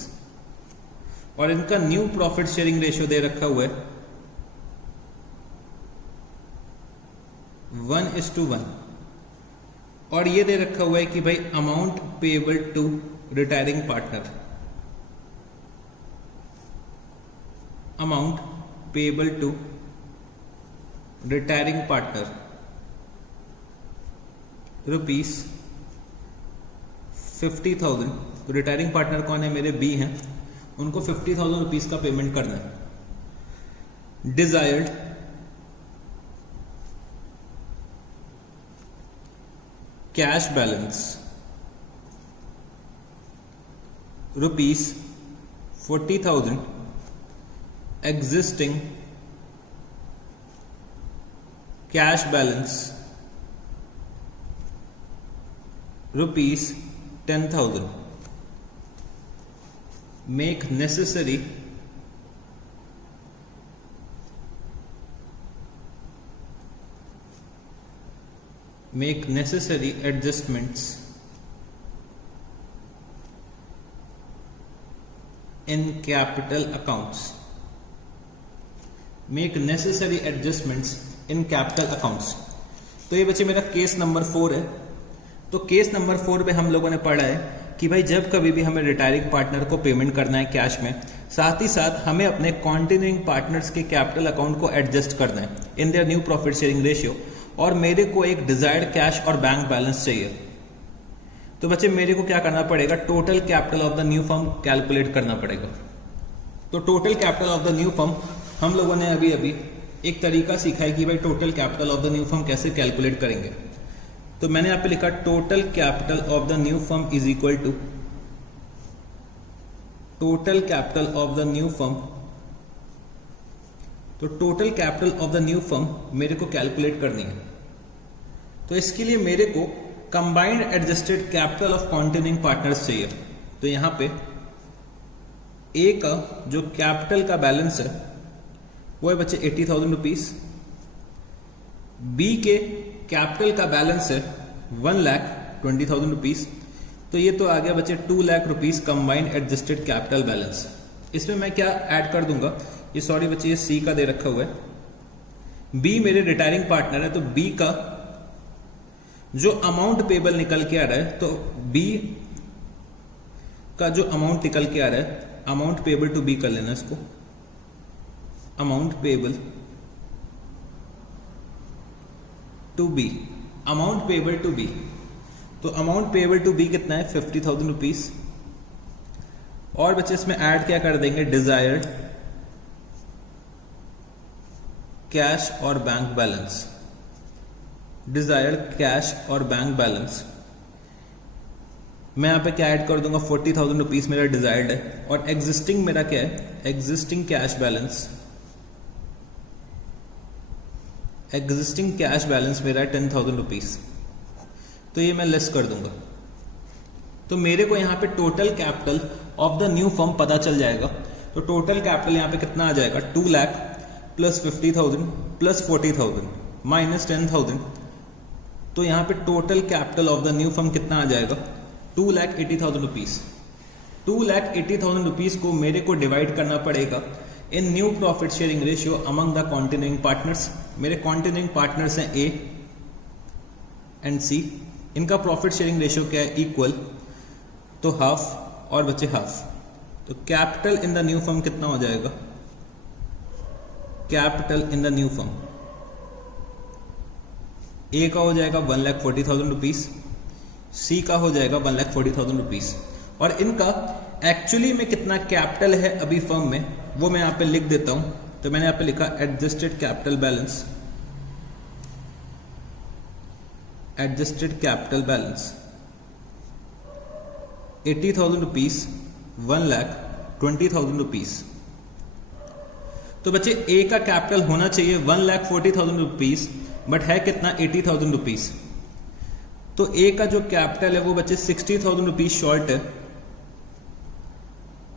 और इनका न्यू प्रॉफिट शेयरिंग रेशियो दे रखा हुआ है 1:1, और ये दे रखा हुआ है कि भाई amount payable to retiring partner, amount payable to retiring partner rupees 50,000। तो रिटायरिंग पार्टनर कौन है, मेरे बी हैं, उनको 50,000 रुपीज का पेमेंट करना है। Desired cash balance rupees 40,000, existing cash balance rupees 10,000, make necessary adjustments in capital accounts, make necessary adjustments in capital accounts। तो ये बच्चे मेरा केस नंबर 4 है। तो केस नंबर 4 पे हम लोगों ने पढ़ा है कि भाई जब कभी भी हमें रिटायरिंग पार्टनर को पेमेंट करना है कैश में, साथ ही साथ हमें अपने कॉन्टिन्यूइंग पार्टनर्स के कैपिटल अकाउंट को एडजस्ट करना है in their new profit sharing ratio, और मेरे को एक डिजायर्ड कैश और बैंक बैलेंस चाहिए। तो बच्चे मेरे को क्या करना पड़ेगा, total capital of the new firm calculate करना पड़ेगा। तो total capital of the new firm हम लोगों ने अभी अभी एक तरीका सीखा है कि भाई total capital of the new firm कैसे कैलकुलेट करेंगे। तो मैंने यहां पे लिखा total capital of the new firm is equal to total capital of the new firm. तो total capital of the new firm मेरे को कैलकुलेट करनी है। तो इसके लिए मेरे को combined adjusted capital of continuing partners चाहिए। तो यहां पे ए का जो कैपिटल का बैलेंस है वो है बच्चे 80,000 रुपीज, बी के कैपिटल का बैलेंस है 1,20,000 रुपीज। तो ये तो आ गया बच्चे 2 lakh rupees combined adjusted capital balance. इसमें मैं क्या ऐड कर दूंगा, ये सॉरी बच्चे ये सी का दे रखा हुआ है, बी मेरे रिटायरिंग पार्टनर है, तो बी का जो अमाउंट पेबल निकल के आ रहा है, तो बी का जो अमाउंट निकल के आ रहा है, अमाउंट पेबल टू बी कर लेना इसको, amount payable to B, amount payable to B. तो अमाउंट पेबल टू बी कितना है 50,000 रुपीज। और बच्चे इसमें ऐड क्या कर देंगे, डिजायर्ड कैश और बैंक बैलेंस, डिजायर्ड कैश और बैंक बैलेंस। मैं यहां पे क्या ऐड कर दूंगा 40,000 रुपीज मेरा डिजायर्ड है, और एग्जिस्टिंग मेरा क्या है, existing cash balance, existing cash balance मेरा है 10,000 रुपीज। तो ये मैं लेस कर दूंगा। तो मेरे को यहां पे total capital of the new firm पता चल जाएगा। तो टोटल कैपिटल यहां पे कितना आ जाएगा, 2 लाख प्लस 50,000 प्लस 40,000 माइनस 10,000। तो यहां पे total capital of the new firm कितना आ जाएगा, 2,80,000 रुपीज। 2,80,000 रुपीज को मेरे को डिवाइड करना पड़ेगा in new profit sharing ratio among the continuing partners. मेरे कॉन्टिन्यूइंग पार्टनर्स हैं ए एंड सी, इनका प्रॉफिट शेयरिंग रेशियो क्या है, इक्वल, तो हाफ और बचे हाफ। तो capital in the new firm कितना हो जाएगा, capital in the new firm A का हो जाएगा 1,40,000 रुपीज, सी का हो जाएगा 1,40,000 रुपीज। और इनका एक्चुअली में कितना कैपिटल है अभी फर्म में वो मैं यहां पे लिख देता हूं। तो मैंने यहां पे लिखा adjusted capital balance, adjusted capital balance 80,000 rupees, 1,20,000 rupees. तो बच्चे ए का कैपिटल होना चाहिए 1,40,000 रुपीज, बट है कितना 80,000 रुपीज। तो ए का जो कैपिटल है वो बच्चे 60,000 रुपीज शॉर्ट है,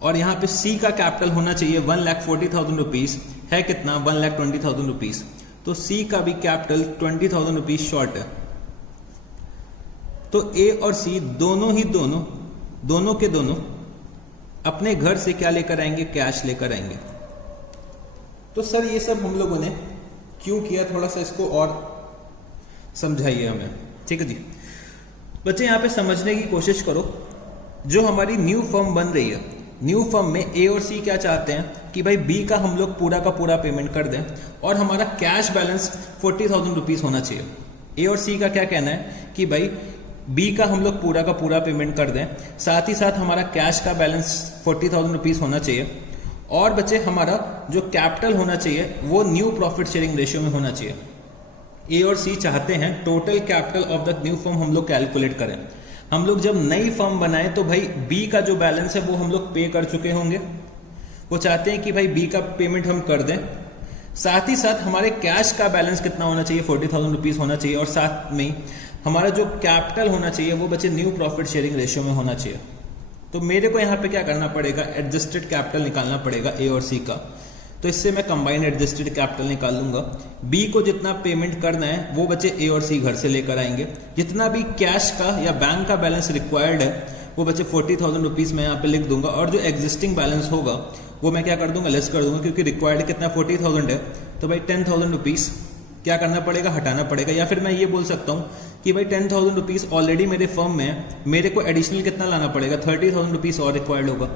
और यहां पे सी का कैपिटल होना चाहिए 1,40,000 रुपीज, है कितना 1,20,000 रुपीज। तो सी का भी कैपिटल 20,000 रुपीज शॉर्ट है। तो ए और सी दोनों के दोनों अपने घर से क्या लेकर आएंगे, कैश लेकर आएंगे। तो सर ये सब हम लोगों ने क्यों किया, थोड़ा सा इसको और समझाइए हमें, ठीक है जी। बच्चे यहां पे समझने की कोशिश करो, जो हमारी न्यू फर्म बन रही है, न्यू फर्म में ए और सी क्या चाहते हैं कि भाई बी का हम लोग पूरा का पूरा पेमेंट कर दें, और हमारा कैश बैलेंस 40,000 रुपीज होना चाहिए। ए और सी का क्या कहना है कि भाई बी का हम लोग पूरा का पूरा पेमेंट कर दें, साथ ही साथ हमारा कैश का बैलेंस 40,000 रुपीज होना चाहिए, और बच्चे हमारा जो कैपिटल होना चाहिए वो न्यू प्रॉफिट शेयरिंग रेशियो में होना चाहिए। ए और सी चाहते हैं total capital of the new firm हम लोग कैलकुलेट करें। हम लोग जब नई फर्म बनाए तो भाई बी का जो बैलेंस है वो हम लोग पे कर चुके होंगे, वो चाहते हैं कि भाई बी का पेमेंट हम कर दें, साथ ही साथ हमारे कैश का बैलेंस कितना होना चाहिए 40,000 रुपीज होना चाहिए, और साथ में हमारा जो कैपिटल होना चाहिए वो बच्चे न्यू प्रॉफिट शेयरिंग रेशियो में होना चाहिए। तो मेरे को यहां पे क्या करना पड़ेगा, एडजस्टेड कैपिटल निकालना पड़ेगा ए और सी का। तो इससे मैं कंबाइंड एडजस्टेड कैपिटल निकाल लूंगा। बी को जितना पेमेंट करना है वो बच्चे ए और सी घर से लेकर आएंगे, जितना भी कैश का या बैंक का बैलेंस रिक्वायर्ड है वो बच्चे 40,000 रुपीज मैं यहाँ पे लिख दूंगा, और जो एग्जिस्टिंग बैलेंस होगा वो मैं क्या कर दूंगा, लेस कर दूंगा, क्योंकि रिक्वायर्ड कितना 40,000 है। तो भाई 10,000 रुपीज क्या करना पड़ेगा, हटाना पड़ेगा। या फिर मैं ये बोल सकता हूँ कि भाई 10,000 रुपीज ऑलरेडी मेरे फर्म में है, मेरे को एडिशनल कितना लाना पड़ेगा, 30,000 रुपीज और रिक्वायर्ड होगा।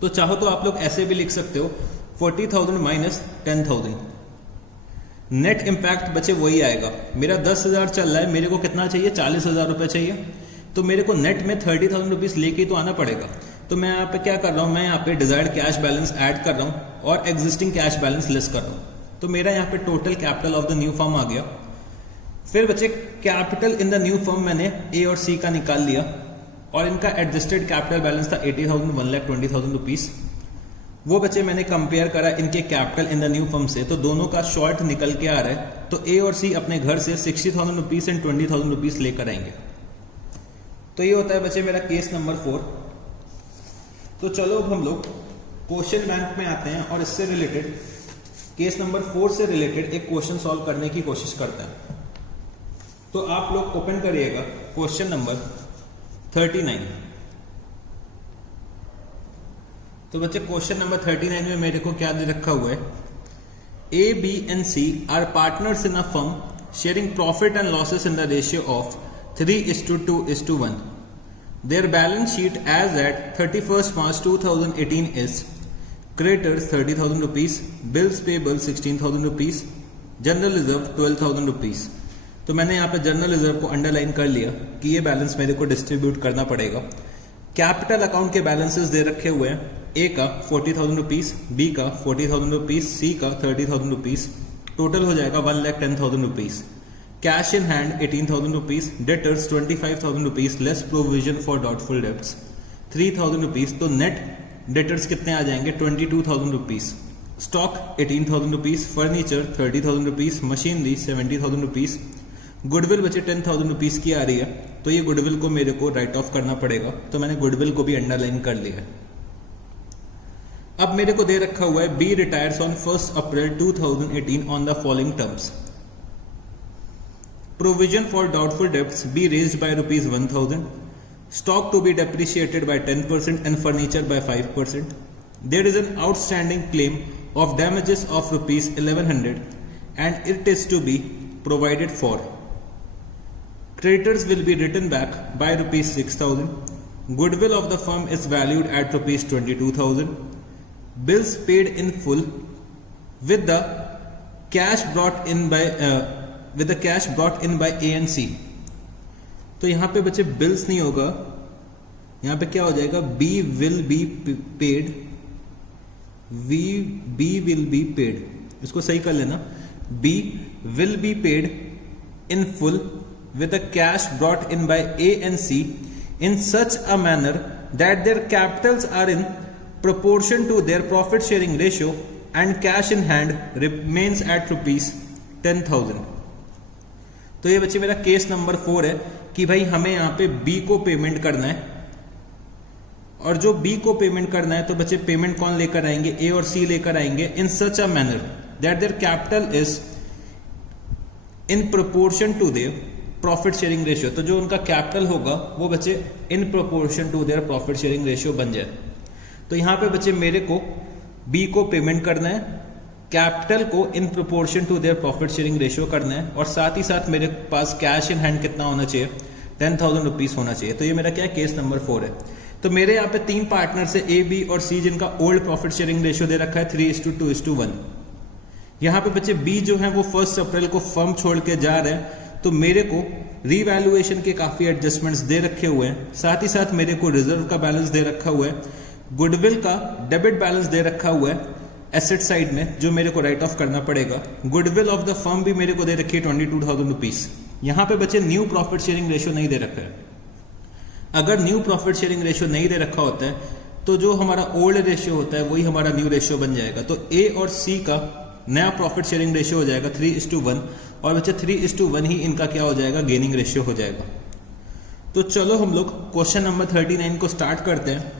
तो चाहो तो आप लोग ऐसे भी लिख सकते हो 40,000 माइनस 10,000, नेट इंपैक्ट बचे वही आएगा। मेरा 10,000 चल रहा है, मेरे को कितना चाहिए 40,000 रुपए चाहिए, तो मेरे को नेट में 30,000 रुपीज लेके तो आना पड़ेगा। तो मैं यहाँ पे क्या कर रहा हूँ, मैं यहाँ पे डिजायर्ड कैश बैलेंस ऐड कर रहा हूँ और एग्जिस्टिंग कैश बैलेंस लेस कर रहा हूँ। तो मेरा यहाँ पे total capital of the new firm आ गया। फिर बच्चे capital in the new firm मैंने ए और सी का निकाल लिया, और इनका एडजस्टेड कैपिटल बैलेंस था 80,000, 1,20,000 रुपीज। वो बच्चे मैंने कंपेयर करा इनके capital in the new firm से, तो दोनों का शॉर्ट निकल के आ रहा है। तो ए और सी अपने घर से 60,000 रुपीज एंड 20,000 रुपीज लेकर आएंगे। तो ये होता है बच्चे मेरा केस नंबर 4। तो चलो अब हम लोग क्वेश्चन बैंक में आते हैं और इससे रिलेटेड केस नंबर 4 से रिलेटेड एक क्वेश्चन सॉल्व करने की कोशिश करते हैं। तो आप लोग ओपन करिएगा क्वेश्चन नंबर 39। तो बच्चे क्वेश्चन नंबर 39 में मेरे को क्या दे रखा हुआ है, A, B and C are partners in a firm sharing profit and losses in the ratio of 3:2:1. Their balance sheet as at 31st March 2018 is creditors 30,000 rupees, bills payable 16,000 rupees, general reserve 12,000 rupees। तो मैंने यहाँ पे जनरल रिजर्व को अंडरलाइन कर लिया कि ये बैलेंस मेरे को डिस्ट्रीब्यूट करना पड़ेगा। कैपिटल अकाउंट के बैलेंसेस दे रखे हुए हैं, ए का 40,000 रुपीज, बी का 40,000 रुपीज, सी का 30,000 रुपीज, टोटल हो जाएगा 1,10,000 rupees. Cash in hand 18,000 rupees, debtors 25,000 rupees less provision for doubtful debts 3,000 rupees. तो नेट डेटर्स कितने आ जाएंगे 22,000 rupees. Stock 18,000 rupees, furniture 30,000 rupees, machinery 70,000 rupees, goodwill बचे 10,000 रुपीज की आ रही है। तो ये गुडविल को मेरे को राइट ऑफ करना पड़ेगा, तो मैंने गुडविल को भी अंडरलाइन कर लिया है। अब मेरे को दे रखा हुआ है B retires on 1 April 2018 on the following terms. Provision for doubtful debts be raised by ₹1,000, stock to be depreciated by 10% and furniture by 5%. There is an outstanding claim of damages of ₹1,100 and it is to be provided for. Creditors will be written back by ₹6,000. Goodwill of the firm is valued at ₹22,000. Bills paid in full with the cash brought in by A and C. तो यहां पे बच्चे बिल्स नहीं होगा, यहां पे क्या हो जाएगा B will be paid, B will be paid, इसको सही कर लेना। B will be paid in full with the cash brought in by A and C in such a manner that their capitals are in proportion to their profit sharing ratio and cash in hand remains at ₹10,000। तो ये बच्चे मेरा केस नंबर 4 है कि भाई हमें यहां पे B को पेमेंट करना है, और जो B को पेमेंट करना है तो बच्चे पेमेंट कौन लेकर आएंगे, A और C लेकर आएंगे। In such a manner that their capital is in proportion to their profit sharing ratio. तो जो उनका कैपिटल होगा वो बच्चे in proportion to their profit sharing ratio बन जाए। तो यहां पे बच्चे मेरे को B को पेमेंट करना है, कैपिटल को in proportion to their profit sharing ratio करना है, और साथ ही साथ मेरे पास कैश इन हैंड कितना होना चाहिए 10,000 रुपीज होना चाहिए। तो ये मेरा क्या है केस नंबर 4 है। तो मेरे यहाँ पे 3 पार्टनर से A, B और C जिनका ओल्ड प्रॉफिट शेयरिंग रेशियो दे रखा है 3:2:1। यहाँ पे बच्चे B जो है वो 1 अप्रैल को फर्म छोड़ के जा रहे हैं, तो मेरे को रीवैल्यूएशन के काफी एडजस्टमेंट्स दे रखे हुए हैं, साथ ही साथ मेरे को रिजर्व का बैलेंस दे रखा हुआ है, गुडविल का डेबिट बैलेंस दे रखा हुआ है एसेट साइड में जो मेरे को राइट ऑफ करना पड़ेगा। गुडविल ऑफ द फर्म भी मेरे को दे रखी है 22,000 रुपीज। यहाँ पे बच्चे न्यू प्रॉफिट शेयरिंग रेशियो नहीं दे रखा है। अगर न्यू प्रॉफिट शेयरिंग रेशियो नहीं दे रखा होता है तो जो हमारा ओल्ड रेशियो होता है वही हमारा न्यू रेशियो बन जाएगा। तो A और C का नया प्रॉफिट शेयरिंग रेशियो हो जाएगा 3:1, और बच्चे 3:1 ही इनका क्या हो जाएगा गेनिंग रेशियो हो जाएगा। तो चलो हम लोग क्वेश्चन नंबर 39 को स्टार्ट करते हैं,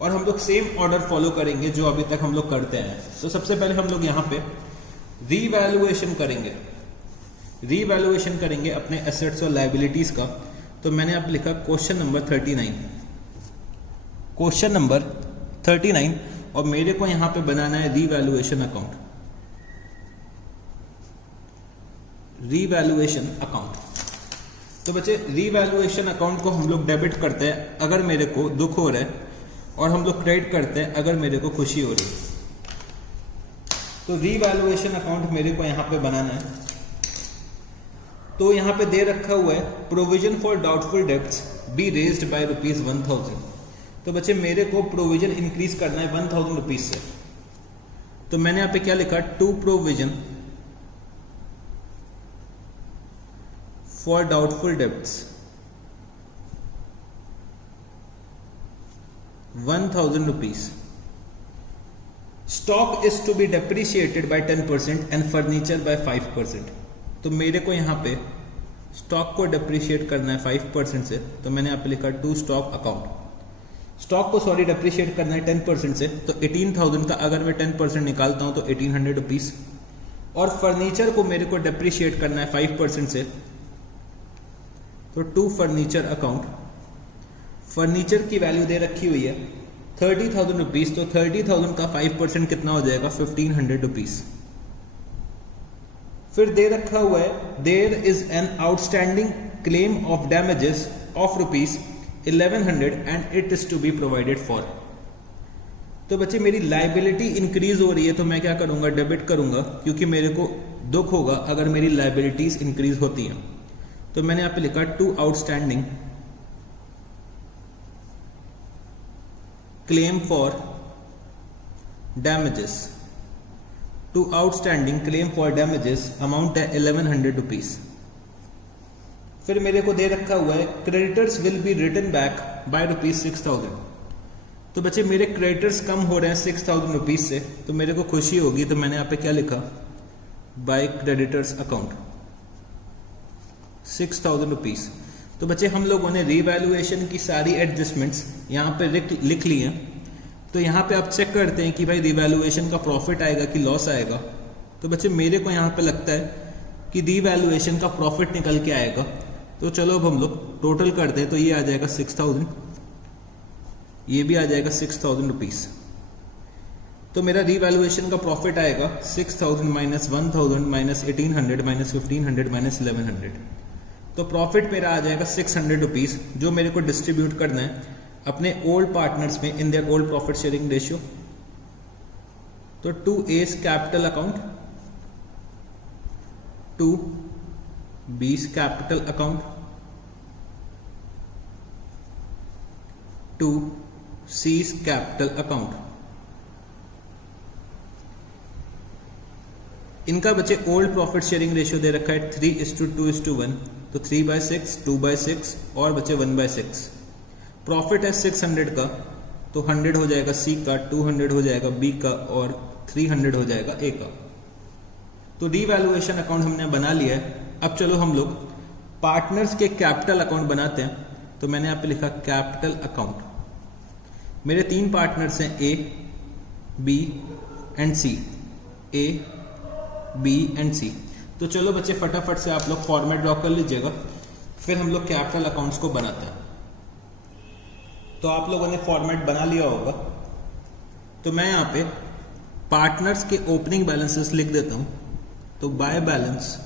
और हम लोग सेम ऑर्डर फॉलो करेंगे जो अभी तक हम लोग करते हैं। तो सबसे पहले हम लोग यहाँ पे रीवैल्यूएशन करेंगे अपने एसेट्स और लायबिलिटीज का। तो मैंने आप लिखा क्वेश्चन नंबर 39, और मेरे को यहां पे बनाना है रीवैल्यूएशन अकाउंट। तो बच्चे रीवैल्यूएशन अकाउंट को हम लोग डेबिट करते हैं अगर मेरे को दुख हो रहा है, और हम लोग क्रेडिट करते हैं अगर मेरे को खुशी हो रही है। तो रीवैल्यूएशन अकाउंट मेरे को यहां पे बनाना है। तो यहां पे दे रखा हुआ है provision for doubtful debts be raised by ₹1,000। तो बच्चे मेरे को प्रोविजन इंक्रीज करना है 1,000 रुपीज से। तो मैंने यहां पे क्या लिखा, to provision for doubtful debts 1,000 rupees. Stock is to be depreciated by 10% and furniture by 5%. तो मेरे को यहां पे स्टॉक को डिप्रिशिएट करना है 5% से, तो मैंने यहाँ पे लिखा टू स्टॉक अकाउंट। स्टॉक को डिप्रिशिएट करना है 10% से, तो 18,000 का अगर मैं 10% निकालता हूं तो 1800 रुपीज। और फर्नीचर को मेरे को डिप्रिशिएट करना है 5% से, तो टू फर्नीचर अकाउंट। फर्नीचर की वैल्यू दे रखी हुई है 30,000 रुपीज, तो 30,000 का 5% कितना हो जाएगा 1500 रुपीज। फिर दे रखा हुआ है there is an outstanding claim of damages of rupees 1100 and it is to be provided for. तो बच्चे मेरी लाइबिलिटी इंक्रीज हो रही है, तो मैं क्या करूंगा, डेबिट करूंगा, क्योंकि मेरे को दुख होगा अगर मेरी लाइबिलिटीज इंक्रीज होती हैं। तो मैंने यहां पे लिखा to outstanding claim for damages, to outstanding claim for damages amount है 1100 रुपीज। फिर मेरे को दे रखा हुआ है creditors will be return back by rupees 6,000। तो बच्चे मेरे क्रेडिटर्स कम हो रहे हैं 6,000 रुपीज से, तो मेरे को खुशी होगी, तो मैंने यहाँ पे क्या लिखा, बाय क्रेडिटर्स अकाउंट 6,000 रुपीज। तो बच्चे हम लोगों ने रीवैल्यूएशन की सारी एडजस्टमेंट्स यहाँ पे लिख ली हैं। तो यहाँ पे आप चेक करते हैं कि भाई रीवैल्यूएशन का प्रॉफिट आएगा कि लॉस आएगा। तो बच्चे मेरे को यहाँ पे लगता है कि रीवैल्यूएशन का प्रॉफिट निकल के आएगा। तो चलो अब हम लोग टोटल कर दें, तो ये आ जाएगा 6,000, ये भी आ जाएगा 6,000 रुपीज। तो मेरा रीवैल्यूएशन का प्रॉफिट आएगा 6,000 माइनस 1,000 माइनस 1,800 माइनस 1,500 माइनस 1,100। तो प्रॉफिट मेरा आ जाएगा 600 रुपीज, जो मेरे को डिस्ट्रीब्यूट करना है अपने ओल्ड पार्टनर्स में in their old profit sharing ratio. तो to A's capital account, to B's capital account, to C's capital account. इनका बच्चे ओल्ड प्रॉफिट शेयरिंग रेशियो दे रखा है 3:2:1, तो 3/6, 2/6 और बच्चे 1/6। प्रॉफिट है 600 का, तो 100 हो जाएगा सी का, 200 हो जाएगा बी का और 300 हो जाएगा ए का। तो रीवैल्यूएशन अकाउंट हमने बना लिया है। अब चलो हम लोग पार्टनर्स के कैपिटल अकाउंट बनाते हैं। तो मैंने यहाँ पे लिखा कैपिटल अकाउंट। मेरे 3 पार्टनर्स हैं A, B and C, A, B and C. तो चलो बच्चे फटाफट से आप लोग फॉर्मेट ड्रॉ कर लीजिएगा, फिर हम लोग कैपिटल अकाउंट्स को बनाते हैं। तो आप लोगों ने फॉर्मेट बना लिया होगा। तो मैं यहाँ पे पार्टनर्स के ओपनिंग बैलेंसेस लिख देता हूं। तो बाय बैलेंस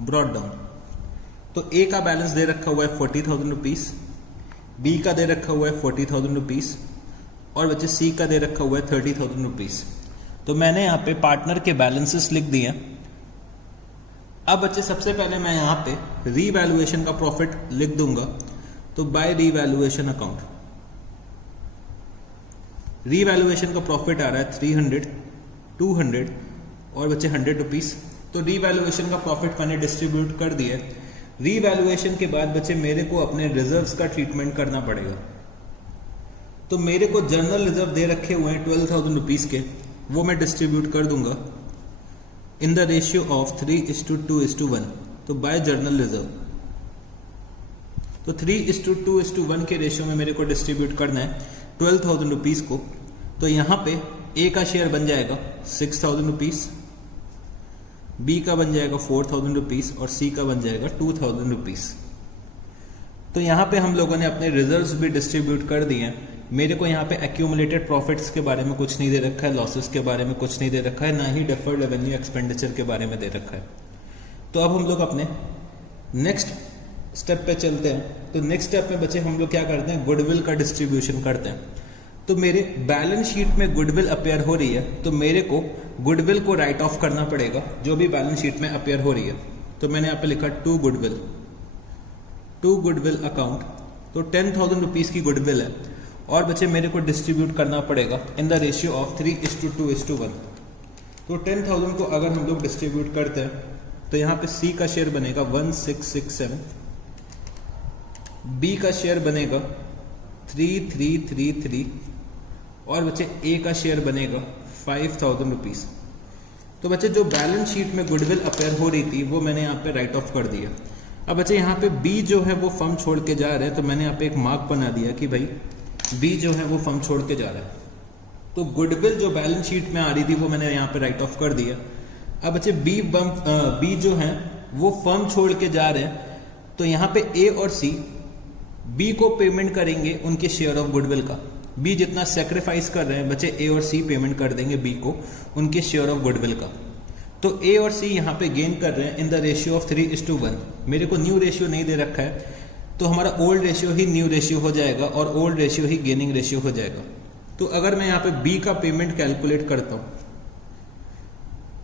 ब्रॉट डाउन। तो ए का बैलेंस दे रखा हुआ है 40,000 रुपीज, बी का दे रखा हुआ है 40,000 रुपीज और बच्चे सी का दे रखा हुआ है 30,000 रुपीज। तो मैंने यहाँ पे पार्टनर के बैलेंसेस लिख दिए। अब बच्चे सबसे पहले मैं यहाँ पे रीवैल्यूएशन का प्रॉफिट लिख दूंगा। तो बाय रीवैल्यूएशन अकाउंट, रीवैल्यूएशन का प्रॉफिट आ रहा है 300, 200 और बच्चे 100 रुपीज। तो रीवैल्यूएशन का प्रॉफिट मैंने डिस्ट्रीब्यूट कर दिया। रीवैल्यूएशन के बाद बच्चे मेरे को अपने रिजर्व्स का ट्रीटमेंट करना पड़ेगा। तो मेरे को जर्नल रिजर्व दे रखे हुए हैं 12,000 रुपीज के, वो मैं डिस्ट्रीब्यूट कर दूंगा इन द रेशियो ऑफ 3:2:1। तो बाय जर्नल रिजर्व, तो 3:2:1 के रेशियो में मेरे को डिस्ट्रीब्यूट करना है 12,000 रुपीज को। तो यहां पे ए का शेयर बन जाएगा 6,000 रुपीज, बी का बन जाएगा 4,000 रुपीज और सी का बन जाएगा 2,000 रुपीज। तो यहां पे हम लोगों ने अपने रिजर्व्स भी डिस्ट्रीब्यूट कर दिए हैं। मेरे को यहाँ पे एक्यूमुलेटेड प्रॉफिट्स के बारे में कुछ नहीं दे रखा है, लॉसेस के बारे में कुछ नहीं दे रखा है, ना ही डेफर्ड रेवेन्यू एक्सपेंडिचर के बारे में दे रखा है। तो अब हम लोग अपने नेक्स्ट स्टेप पे चलते हैं। तो नेक्स्ट स्टेप में बच्चे हम लोग क्या करते हैं, गुडविल का डिस्ट्रीब्यूशन करते हैं। तो मेरे बैलेंस शीट में गुडविल अपेयर हो रही है, तो मेरे को गुडविल को राइट ऑफ करना पड़ेगा जो भी बैलेंस शीट में अपेयर हो रही है। तो मैंने यहाँ पे लिखा टू गुडविल अकाउंट। तो 10,000 रुपीज की गुडविल है और बच्चे मेरे को डिस्ट्रीब्यूट करना पड़ेगा इन द रेशियो ऑफ 3:2:1। तो 10,000 को अगर हम लोग डिस्ट्रीब्यूट करते हैं तो यहाँ पे सी का शेयर बनेगा 1,667, बी का शेयर बनेगा 3,333 और बच्चे ए का शेयर बनेगा 5,000 रुपीज। तो बच्चे जो बैलेंस शीट में गुडविल अपेयर हो रही थी वो मैंने यहाँ पे राइट ऑफ कर दिया। अब बच्चे यहाँ पे बी जो है वो फर्म छोड़ के जा रहे हैं, तो मैंने यहाँ पे एक मार्क बना दिया कि भाई बी जो है वो फर्म छोड़ के जा रहा है। तो गुडविल जो बैलेंस शीट में आ रही थी वो मैंने यहाँ पे राइट ऑफ कर दिया। अब बच्चे बी जो है वो फर्म छोड़ के जा रहे हैं, तो यहाँ पे ए और सी बी को पेमेंट करेंगे उनके शेयर ऑफ गुडविल का। बी जितना सेक्रीफाइस कर रहे हैं बच्चे ए और सी पेमेंट कर देंगे बी को उनके शेयर ऑफ गुडविल का। तो ए और सी यहाँ पे गेन कर रहे हैं इन द रेशियो ऑफ 3:1। मेरे को न्यू रेशियो नहीं दे रखा है, तो हमारा ओल्ड रेशियो ही न्यू रेशियो हो जाएगा और ओल्ड रेशियो ही गेनिंग रेशियो हो जाएगा। तो अगर मैं यहाँ पे बी का पेमेंट कैलकुलेट करता हूँ,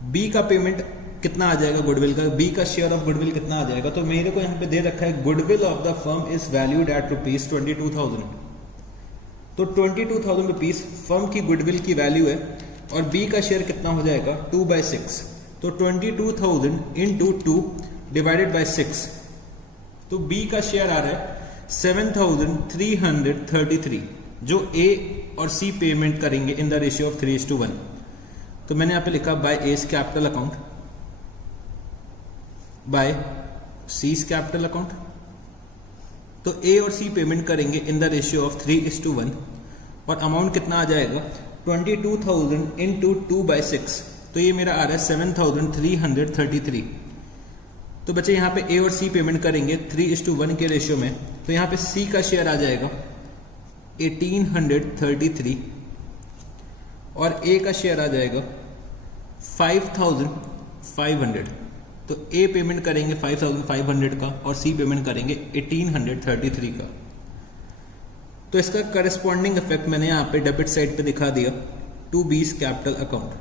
बी का पेमेंट कितना आ जाएगा गुडविल का, बी का शेयर ऑफ गुडविल कितना आ जाएगा, तो मेरे को यहाँ पे दे रखा है goodwill of the firm is valued at ₹22,000। तो 22,000 रुपीज फर्म की गुडविल की वैल्यू है और बी का शेयर कितना हो जाएगा 2/6। तो 22,000 इंटू 2 डिवाइडेड बाय 6, तो बी का शेयर आ रहा है 7,333 जो ए और सी पेमेंट करेंगे इन द रेशियो ऑफ 3:1। तो मैंने यहां पे लिखा by S capital account bye seize capital account. तो ए और सी पेमेंट करेंगे इन द रेशियो ऑफ 3:1 और अमाउंट कितना आ जाएगा 22,000 इंटू 2/6, तो ये मेरा आ रहा है 7,333। तो बच्चे यहाँ पे ए और सी पेमेंट करेंगे 3:1 के रेशियो में, तो यहाँ पे सी का शेयर आ जाएगा 1,833 और ए का शेयर आ जाएगा 5,500। तो ए पेमेंट करेंगे 5,500 का और सी पेमेंट करेंगे 1,833 का। तो इसका करस्पॉन्डिंग इफेक्ट मैंने यहाँ पे डेबिट साइड पे दिखा दिया टू बीज कैपिटल अकाउंट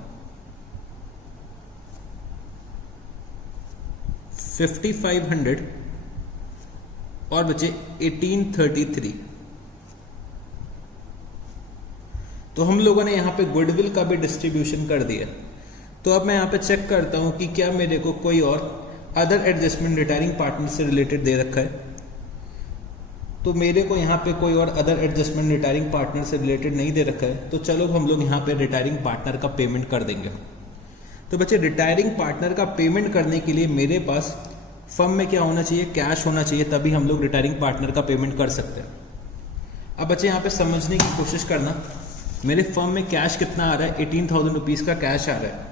5,500 और बचे 1,833। तो हम लोगों ने यहां पे गुडविल का भी डिस्ट्रीब्यूशन कर दिया। तो अब मैं यहां पे चेक करता हूं कि क्या मेरे को कोई और अदर एडजस्टमेंट रिटायरिंग पार्टनर से रिलेटेड दे रखा है। तो मेरे को यहाँ पे कोई और अदर एडजस्टमेंट रिटायरिंग पार्टनर से रिलेटेड नहीं दे रखा है, तो चलो हम लोग यहाँ पे रिटायरिंग पार्टनर का पेमेंट कर देंगे। तो बच्चे रिटायरिंग पार्टनर का पेमेंट करने के लिए मेरे पास फर्म में क्या होना चाहिए, कैश होना चाहिए, तभी हम लोग रिटायरिंग पार्टनर का पेमेंट कर सकते हैं। अब बच्चे यहाँ पे समझने की कोशिश करना, मेरे फर्म में कैश कितना आ रहा है 18,000 रुपीज का कैश आ रहा है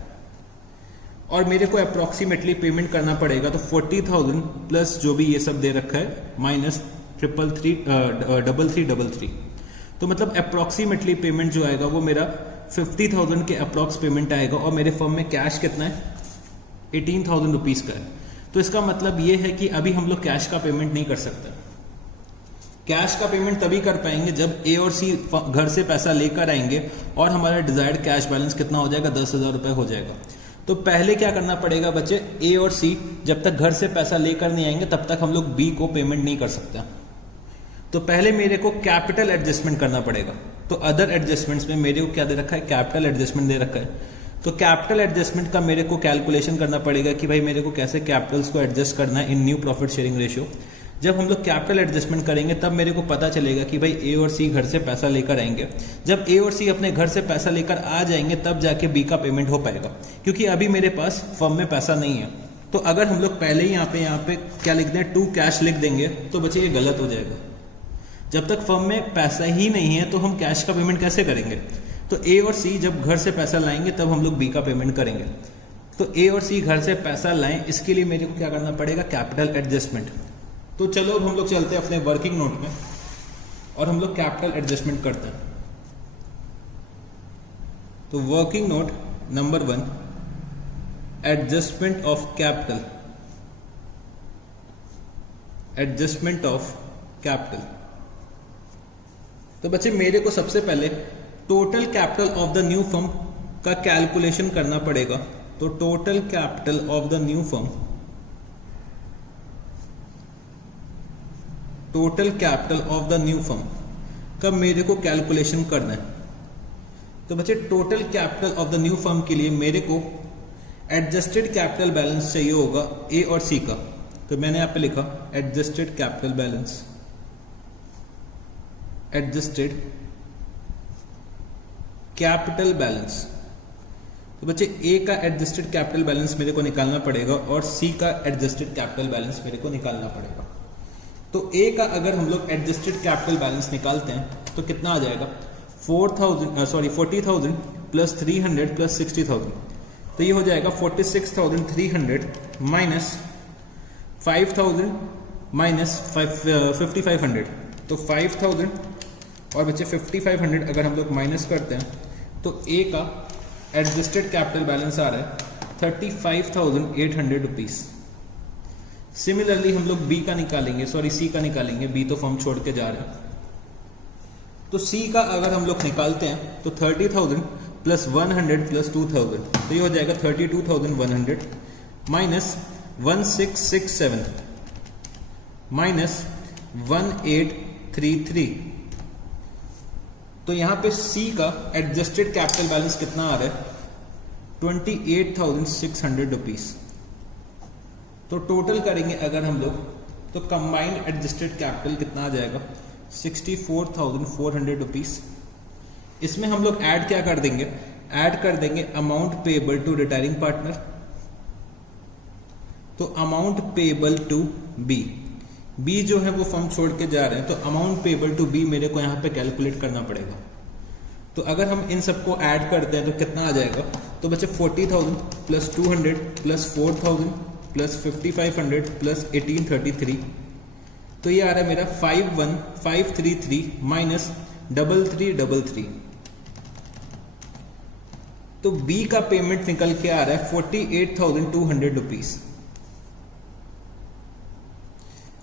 और मेरे को अप्रोक्सीमेटली पेमेंट करना पड़ेगा। तो 40,000 प्लस जो भी ये सब दे रखा है माइनस 3333, तो मतलब अप्रोक्सीमेटली पेमेंट जो आएगा वो मेरा 50,000 के अप्रोक्स पेमेंट आएगा और मेरे फर्म में कैश कितना है 18,000 रुपीज का है। तो इसका मतलब ये है कि अभी हम लोग कैश का पेमेंट नहीं कर सकते। कैश का पेमेंट तभी कर पाएंगे जब ए और सी घर से पैसा लेकर आएंगे और हमारा डिजायर्ड कैश बैलेंस कितना हो जाएगा 10,000 रुपए हो जाएगा। तो पहले क्या करना पड़ेगा बच्चे, ए और सी जब तक घर से पैसा लेकर नहीं आएंगे तब तक हम लोग बी को पेमेंट नहीं कर सकते। तो पहले मेरे को कैपिटल एडजस्टमेंट करना पड़ेगा। तो अदर एडजस्टमेंट्स में मेरे को क्या दे रखा है, कैपिटल एडजस्टमेंट दे रखा है। तो कैपिटल एडजस्टमेंट का मेरे को कैलकुलेशन करना पड़ेगा कि भाई मेरे को कैसे कैपिटल्स को एडजस्ट करना है in new profit sharing ratio. जब हम लोग कैपिटल एडजस्टमेंट करेंगे तब मेरे को पता चलेगा कि भाई ए और सी घर से पैसा लेकर आएंगे। जब ए और सी अपने घर से पैसा लेकर आ जाएंगे तब जाके बी का पेमेंट हो पाएगा, क्योंकि अभी मेरे पास फर्म में पैसा नहीं है। तो अगर हम लोग पहले ही यहाँ पे क्या लिख दें, टू कैश लिख देंगे, तो बच्चे ये गलत हो जाएगा। जब तक फर्म में पैसा ही नहीं है तो हम कैश का पेमेंट कैसे करेंगे। तो ए और सी जब घर से पैसा लाएंगे तब हम लोग बी का पेमेंट करेंगे। तो ए और सी घर से पैसा लाएं, इसके लिए मेरे को क्या करना पड़ेगा, कैपिटल एडजस्टमेंट। तो चलो अब हम लोग चलते हैं अपने वर्किंग नोट में और हम लोग कैपिटल एडजस्टमेंट करते हैं। तो working note number 1, adjustment of capital, adjustment of capital. तो बच्चे मेरे को सबसे पहले total capital of the new firm का कैलकुलेशन करना पड़ेगा। तो total capital of the new firm, total capital of the new firm का मेरे को कैलकुलेशन करना है। तो बच्चे total capital of the new firm के लिए मेरे को एडजस्टेड कैपिटल बैलेंस चाहिए होगा ए और सी का। तो मैंने यहां पे लिखा adjusted capital balance, adjusted capital balance. तो बच्चे ए का एडजस्टेड कैपिटल बैलेंस मेरे को निकालना पड़ेगा और सी का एडजस्टेड कैपिटल बैलेंस मेरे को निकालना पड़ेगा। तो ए का अगर हम लोग एडजस्टेड कैपिटल बैलेंस निकालते हैं तो कितना आ जाएगा 40,000 प्लस 300 प्लस 60,000, तो ये हो जाएगा 46,300 माइनस 5,000 माइनस 5,500, तो 5,000 और बच्चे 5,500 अगर हम लोग माइनस करते हैं तो ए का एडजस्टेड कैपिटल बैलेंस आ रहा है 35,800 रुपीज। सिमिलरली हम लोग बी का निकालेंगे, सी का निकालेंगे, बी तो फॉर्म छोड़ के जा रहे हैं। तो सी का अगर हम लोग निकालते हैं तो 30,000 प्लस 100 प्लस 2,000, तो ये हो जाएगा 32,100 माइनस 1667 माइनस 1833। तो यहां पे सी का एडजस्टेड कैपिटल बैलेंस कितना आ रहा है 28,600 रुपीज। तो टोटल करेंगे अगर हम लोग तो कंबाइंड एडजस्टेड कैपिटल कितना आ जाएगा 64,400 रुपीज। इसमें हम लोग ऐड क्या कर देंगे, ऐड कर देंगे amount payable to retiring partner, तो amount payable to B, B जो है वो फर्म छोड़ के जा रहे हैं, तो अमाउंट पेएबल टू बी मेरे को यहां पे कैलकुलेट करना पड़ेगा। तो अगर हम इन सबको ऐड करते हैं तो कितना आ जाएगा, तो बच्चे 40,000 प्लस 200 प्लस 4,000 प्लस 5,500 प्लस 1833, तो ये आ रहा है मेरा 51,533 माइनस 3,333। तो बी का पेमेंट निकल के आ रहा है 48,200 रुपीज।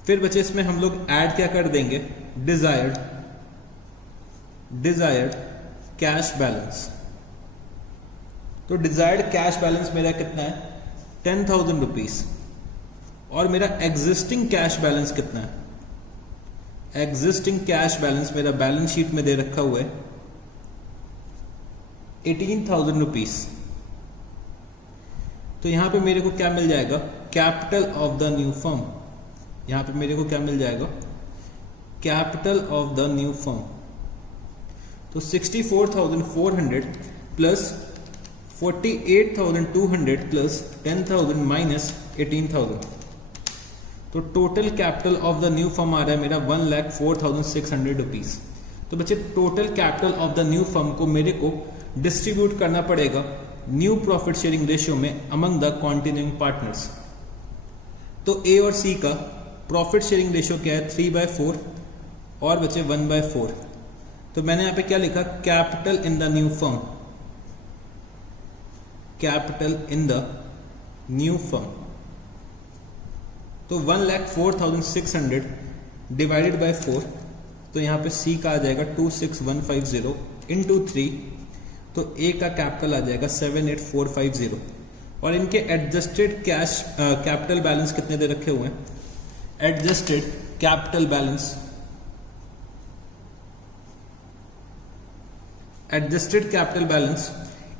फिर बच्चे इसमें हम लोग ऐड क्या कर देंगे, डिजायर्ड कैश बैलेंस। तो डिजायर्ड कैश बैलेंस मेरा कितना है 10,000 रुपीज, और मेरा एग्जिस्टिंग कैश बैलेंस कितना है, एग्जिस्टिंग कैश बैलेंस मेरा बैलेंस शीट में दे रखा हुआ है 18,000 रुपीज। तो यहां पे मेरे को क्या मिल जाएगा, capital of the new firm, यहां पे मेरे को क्या मिल जाएगा, capital of the new firm. तो 64,400 प्लस 48,200 प्लस 10,000 माइनस 18,000, तो total capital of the new firm आ रहा है मेरा 1,04,600 रुपीज। तो बच्चे total capital of the new firm को मेरे को डिस्ट्रीब्यूट करना पड़ेगा न्यू प्रॉफिट शेयरिंग रेशियो में अमंग द कॉन्टिन्यूइंग पार्टनर्स। तो ए और सी का प्रॉफिट शेयरिंग रेशियो क्या है 3/4 और बचे 1/4। तो मैंने यहां पे क्या लिखा, capital in the new firm, capital in the new firm. तो 1,04,600 डिवाइडेड बाय 4, तो यहां पे सी का आ जाएगा 26,150 इंटू 3, तो ए का कैपिटल आ जाएगा 78,450। और इनके एडजस्टेड कैश कैपिटल बैलेंस कितने दे रखे हुए हैं, adjusted capital balance, adjusted capital balance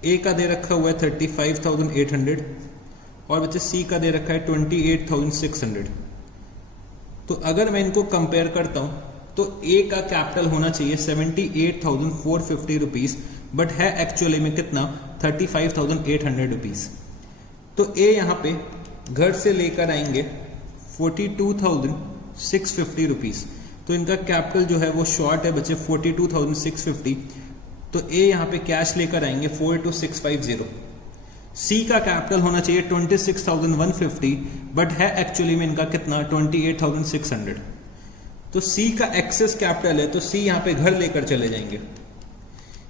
A का दे रखा हुआ है 35,800 और बच्चे सी का दे रखा है 28,600। तो अगर मैं इनको कंपेयर करता हूं तो ए का कैपिटल होना चाहिए 78,450 रुपीज, बट है एक्चुअली में कितना 35,800 रुपीज। तो ए यहां पे घर से लेकर आएंगे 42,650 रुपीज, तो इनका कैपिटल जो है वो शॉर्ट है बच्चे 42,650। तो ए यहां पे कैश लेकर आएंगे 42,650। सी का कैपिटल होना चाहिए 26,150, बट है एक्चुअली में इनका कितना 28,600। तो सी का एक्सेस कैपिटल है, तो सी यहां पे घर लेकर चले जाएंगे,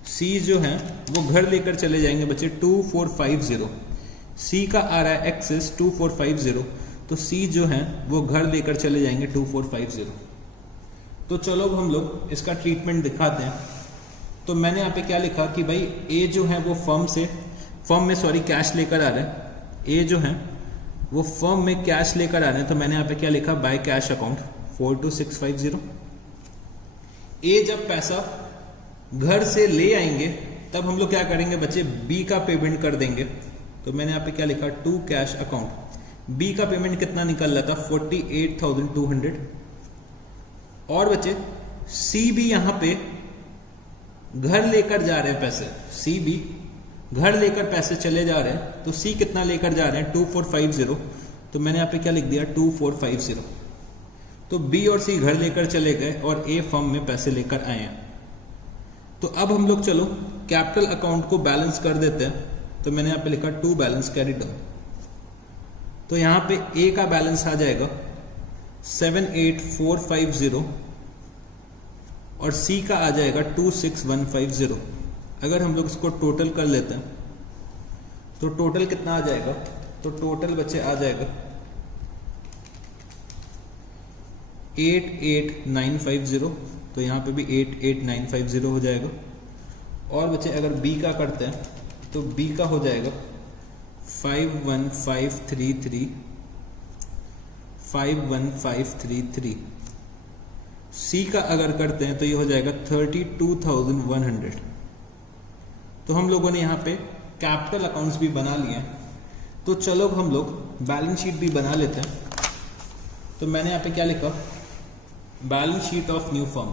सी जो है वो घर लेकर चले जाएंगे बच्चे 2450। सी का आ रहा है एक्सेस 2450, तो सी जो है वो घर लेकर चले जाएंगे 2450। तो चलो अब हम लोग इसका ट्रीटमेंट दिखाते हैं। तो मैंने यहाँ पे क्या लिखा कि भाई ए जो है वो फर्म में कैश लेकर आ रहे हैं, ए जो है वो फर्म में कैश लेकर आ रहे हैं, तो मैंने यहाँ पे क्या लिखा, बाय कैश अकाउंट 42650। ए जब पैसा घर से ले आएंगे तब हम लोग क्या करेंगे बच्चे, बी का पेमेंट कर देंगे। तो मैंने यहाँ पे क्या लिखा, टू कैश अकाउंट, बी का पेमेंट कितना निकल रहा था 48,200। और बच्चे सी भी यहां पे घर लेकर जा रहे हैं पैसे, सी भी घर लेकर पैसे चले जा रहे हैं, तो सी कितना लेकर जा रहे हैं 2450, तो मैंने यहाँ पे क्या लिख दिया 2450। तो बी और सी घर लेकर चले गए और ए फर्म में पैसे लेकर आए हैं। तो अब हम लोग चलो कैपिटल अकाउंट को बैलेंस कर देते हैं। तो मैंने यहाँ पे लिखा टू बैलेंस कैरी डाउन। तो यहाँ पे ए का बैलेंस आ जाएगा 78450 और सी का आ जाएगा 26150। अगर हम लोग इसको टोटल कर लेते हैं तो टोटल कितना आ जाएगा, तो टोटल बच्चे आ जाएगा 88950। तो यहाँ पे भी 88950 हो जाएगा। और बच्चे अगर बी का करते हैं तो बी का हो जाएगा 51533। सी का अगर करते हैं तो ये हो जाएगा 32,100। तो हम लोगों ने यहाँ पे कैपिटल अकाउंट्स भी बना लिए हैं। तो चलो हम लोग बैलेंस शीट भी बना लेते हैं। तो मैंने यहाँ पे क्या लिखा, balance sheet of new firm.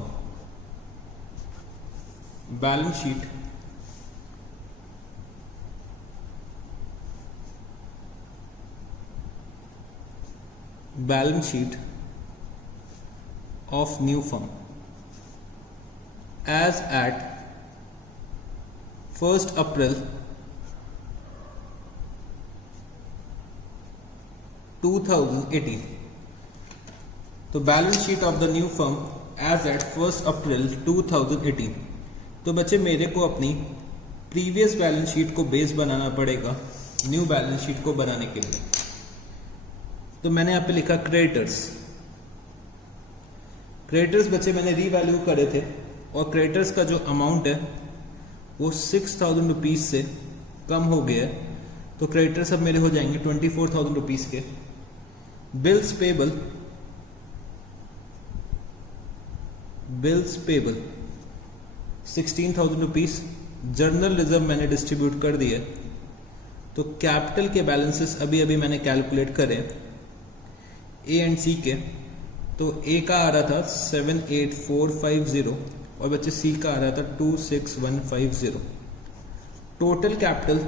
Balance sheet of new firm as at 1st April 2018। तो balance sheet of the new firm as at 1st April 2018। तो बच्चे मेरे को अपनी प्रीवियस बैलेंस शीट को बेस बनाना पड़ेगा न्यू बैलेंस शीट को बनाने के लिए। तो मैंने यहाँ पे लिखा क्रेडिटर्स बच्चे मैंने रीवैल्यू करे थे और क्रेडिटर्स का जो अमाउंट है वो 6,000 रुपीज से कम हो गया है। तो क्रेडिटर्स अब मेरे हो जाएंगे 24,000 रुपीज के। Bills payable 16,000 rupees. Journal reserve मैंने डिस्ट्रीब्यूट कर दिया। तो कैपिटल के बैलेंसेस अभी मैंने कैलकुलेट करे ए एंड सी के। तो ए का आ रहा था 78450 और बच्चे सी का आ रहा था 26150। टोटल कैपिटल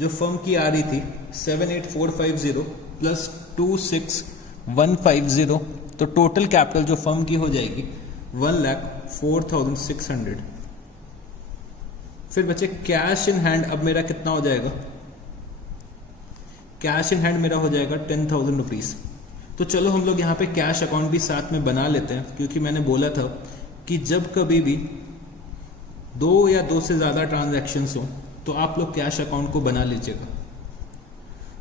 जो फर्म की आ रही थी 78450 प्लस 26150। तो टोटल कैपिटल जो फर्म की हो जाएगी 1,04,600। फिर बच्चे कैश इन हैंड अब मेरा कितना हो जाएगा, कैश इन हैंड मेरा हो जाएगा 10,000 रुपीज। तो चलो हम लोग यहाँ पे कैश अकाउंट भी साथ में बना लेते हैं, क्योंकि मैंने बोला था कि जब कभी भी 2 या 2 से ज्यादा ट्रांजैक्शंस हो तो आप लोग कैश अकाउंट को बना लीजिएगा।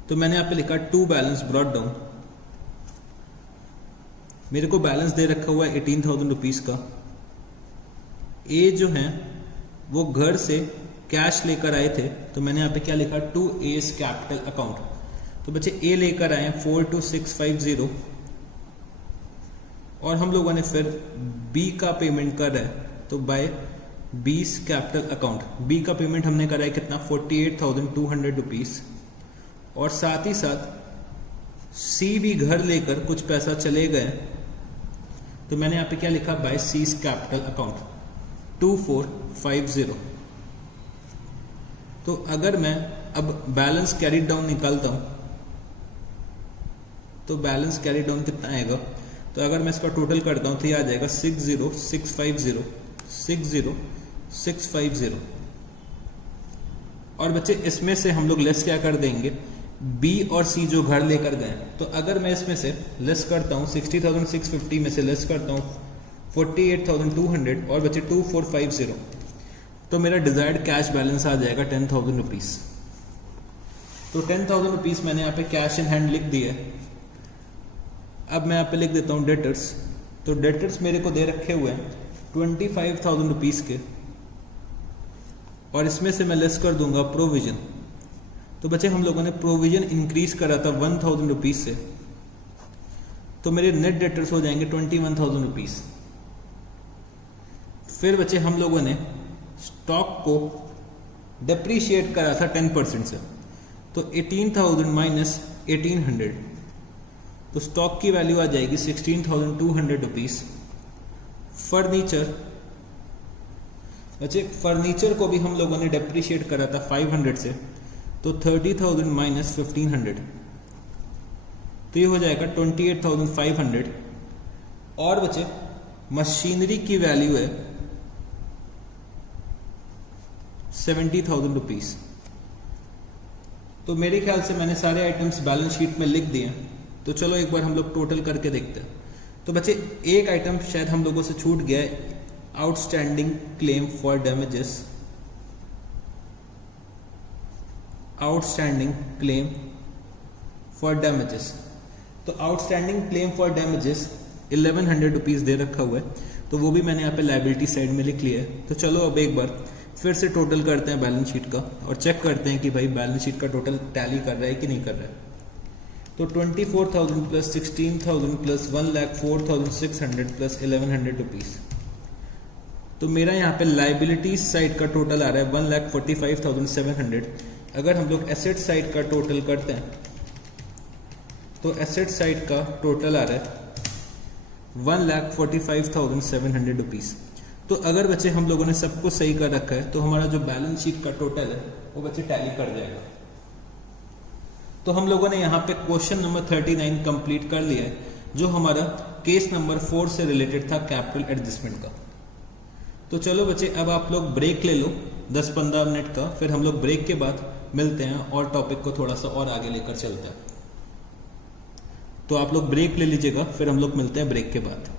तो मैंने यहाँ पे लिखा टू बैलेंस ब्रॉट डाउन। मेरे को बैलेंस दे रखा हुआ है 18,000 रुपीज का। ए जो है वो घर से कैश लेकर आए थे, तो मैंने यहाँ पे क्या लिखा टू एस कैपिटल अकाउंट। तो बच्चे ए लेकर आए 42650 और हम लोगों ने फिर बी का पेमेंट कर रहा है, तो by B's capital account. B का पेमेंट हमने करा है कितना 48,200 रुपीज। और साथ ही साथ सी भी घर लेकर कुछ पैसा चले गए, तो मैंने यहाँ पे क्या लिखा बाय सीज कैपिटल अकाउंट 2450। तो अगर मैं अब बैलेंस कैरी डाउन निकालता हूं तो बैलेंस कैरी डाउन कितना आएगा, तो अगर मैं इसका टोटल करता हूं तो ये आ जाएगा 60650 60650। और बच्चे इसमें से हम लोग लेस क्या कर देंगे, बी और सी जो घर लेकर गए। तो अगर मैं इसमें से लेस करता हूं 60,650 में से लेस करता हूं 48,200 और बचे 2450, तो मेरा डिजायर्ड कैश बैलेंस आ जाएगा 10,000 रुपीज। तो 10,000 रुपीज मैंने यहाँ पे कैश इन हैंड लिख दिया। अब मैं यहाँ पे लिख देता हूँ डेटर्स। तो डेटर्स मेरे को दे रखे हुए हैं 25,000 रुपीज के, और इसमें से मैं लेस कर दूंगा प्रोविजन। तो बच्चे हम लोगों ने प्रोविजन इंक्रीज करा था 1,000 रुपीज से, तो मेरे नेट डेटर्स हो जाएंगे 21,000 रुपीज। फिर बच्चे हम लोगों ने स्टॉक को डेप्रीशिएट करा था 10% से, तो 18,000 माइनस 1,800, तो स्टॉक की वैल्यू आ जाएगी 16,200 रुपीज। फर्नीचर बच्चे फर्नीचर को भी हम लोगों ने डेप्रिशिएट करा था 500 से, तो 30,000 माइनस 1500 तो ये हो जाएगा 28,500। और बच्चे मशीनरी की वैल्यू है 70,000 रुपीज। तो मेरे ख्याल से मैंने सारे आइटम्स बैलेंस शीट में लिख दिए, तो चलो एक बार हम लोग टोटल करके देखते हैं। तो बच्चे एक आइटम शायद हम लोगों से छूट गया है, outstanding claim for damages. Outstanding claim for damages, तो outstanding claim for damages 1100 rupees दे रखा हुआ है, तो वो भी मैंने यहाँ पे लाइबिलिटी साइड में लिख लिया है। तो चलो अब एक बार फिर से टोटल करते हैं बैलेंस शीट का और चेक करते हैं कि भाई बैलेंस शीट का टोटल टैली कर रहा है कि नहीं कर रहा है। तो 24,000 प्लस 16,000 प्लस 1,04,600 प्लस 1100 रुपीज। तो मेरा यहाँ पे लाइबिलिटीज साइड का टोटल आ रहा है 1,45,700। अगर हम लोग एसेट साइड का टोटल करते हैं तो एसेट साइड का टोटल आ रहा है 1,45,700 रुपीज। तो अगर बच्चे हम लोगों ने सब कुछ सही कर रखा है तो हमारा जो बैलेंस शीट का टोटल है वो बच्चे टैली कर जाएगा। तो हम लोगों ने यहाँ पे क्वेश्चन नंबर 39 कंप्लीट कर लिया है, जो हमारा केस नंबर 4 से रिलेटेड था कैपिटल एडजस्टमेंट का। तो चलो बच्चे अब आप लोग ब्रेक ले लो 10-15 मिनट का, फिर हम लोग ब्रेक के बाद मिलते हैं और टॉपिक को थोड़ा सा और आगे लेकर चलते हैं। तो आप लोग ब्रेक ले लीजिएगा, फिर हम लोग मिलते हैं ब्रेक के बाद।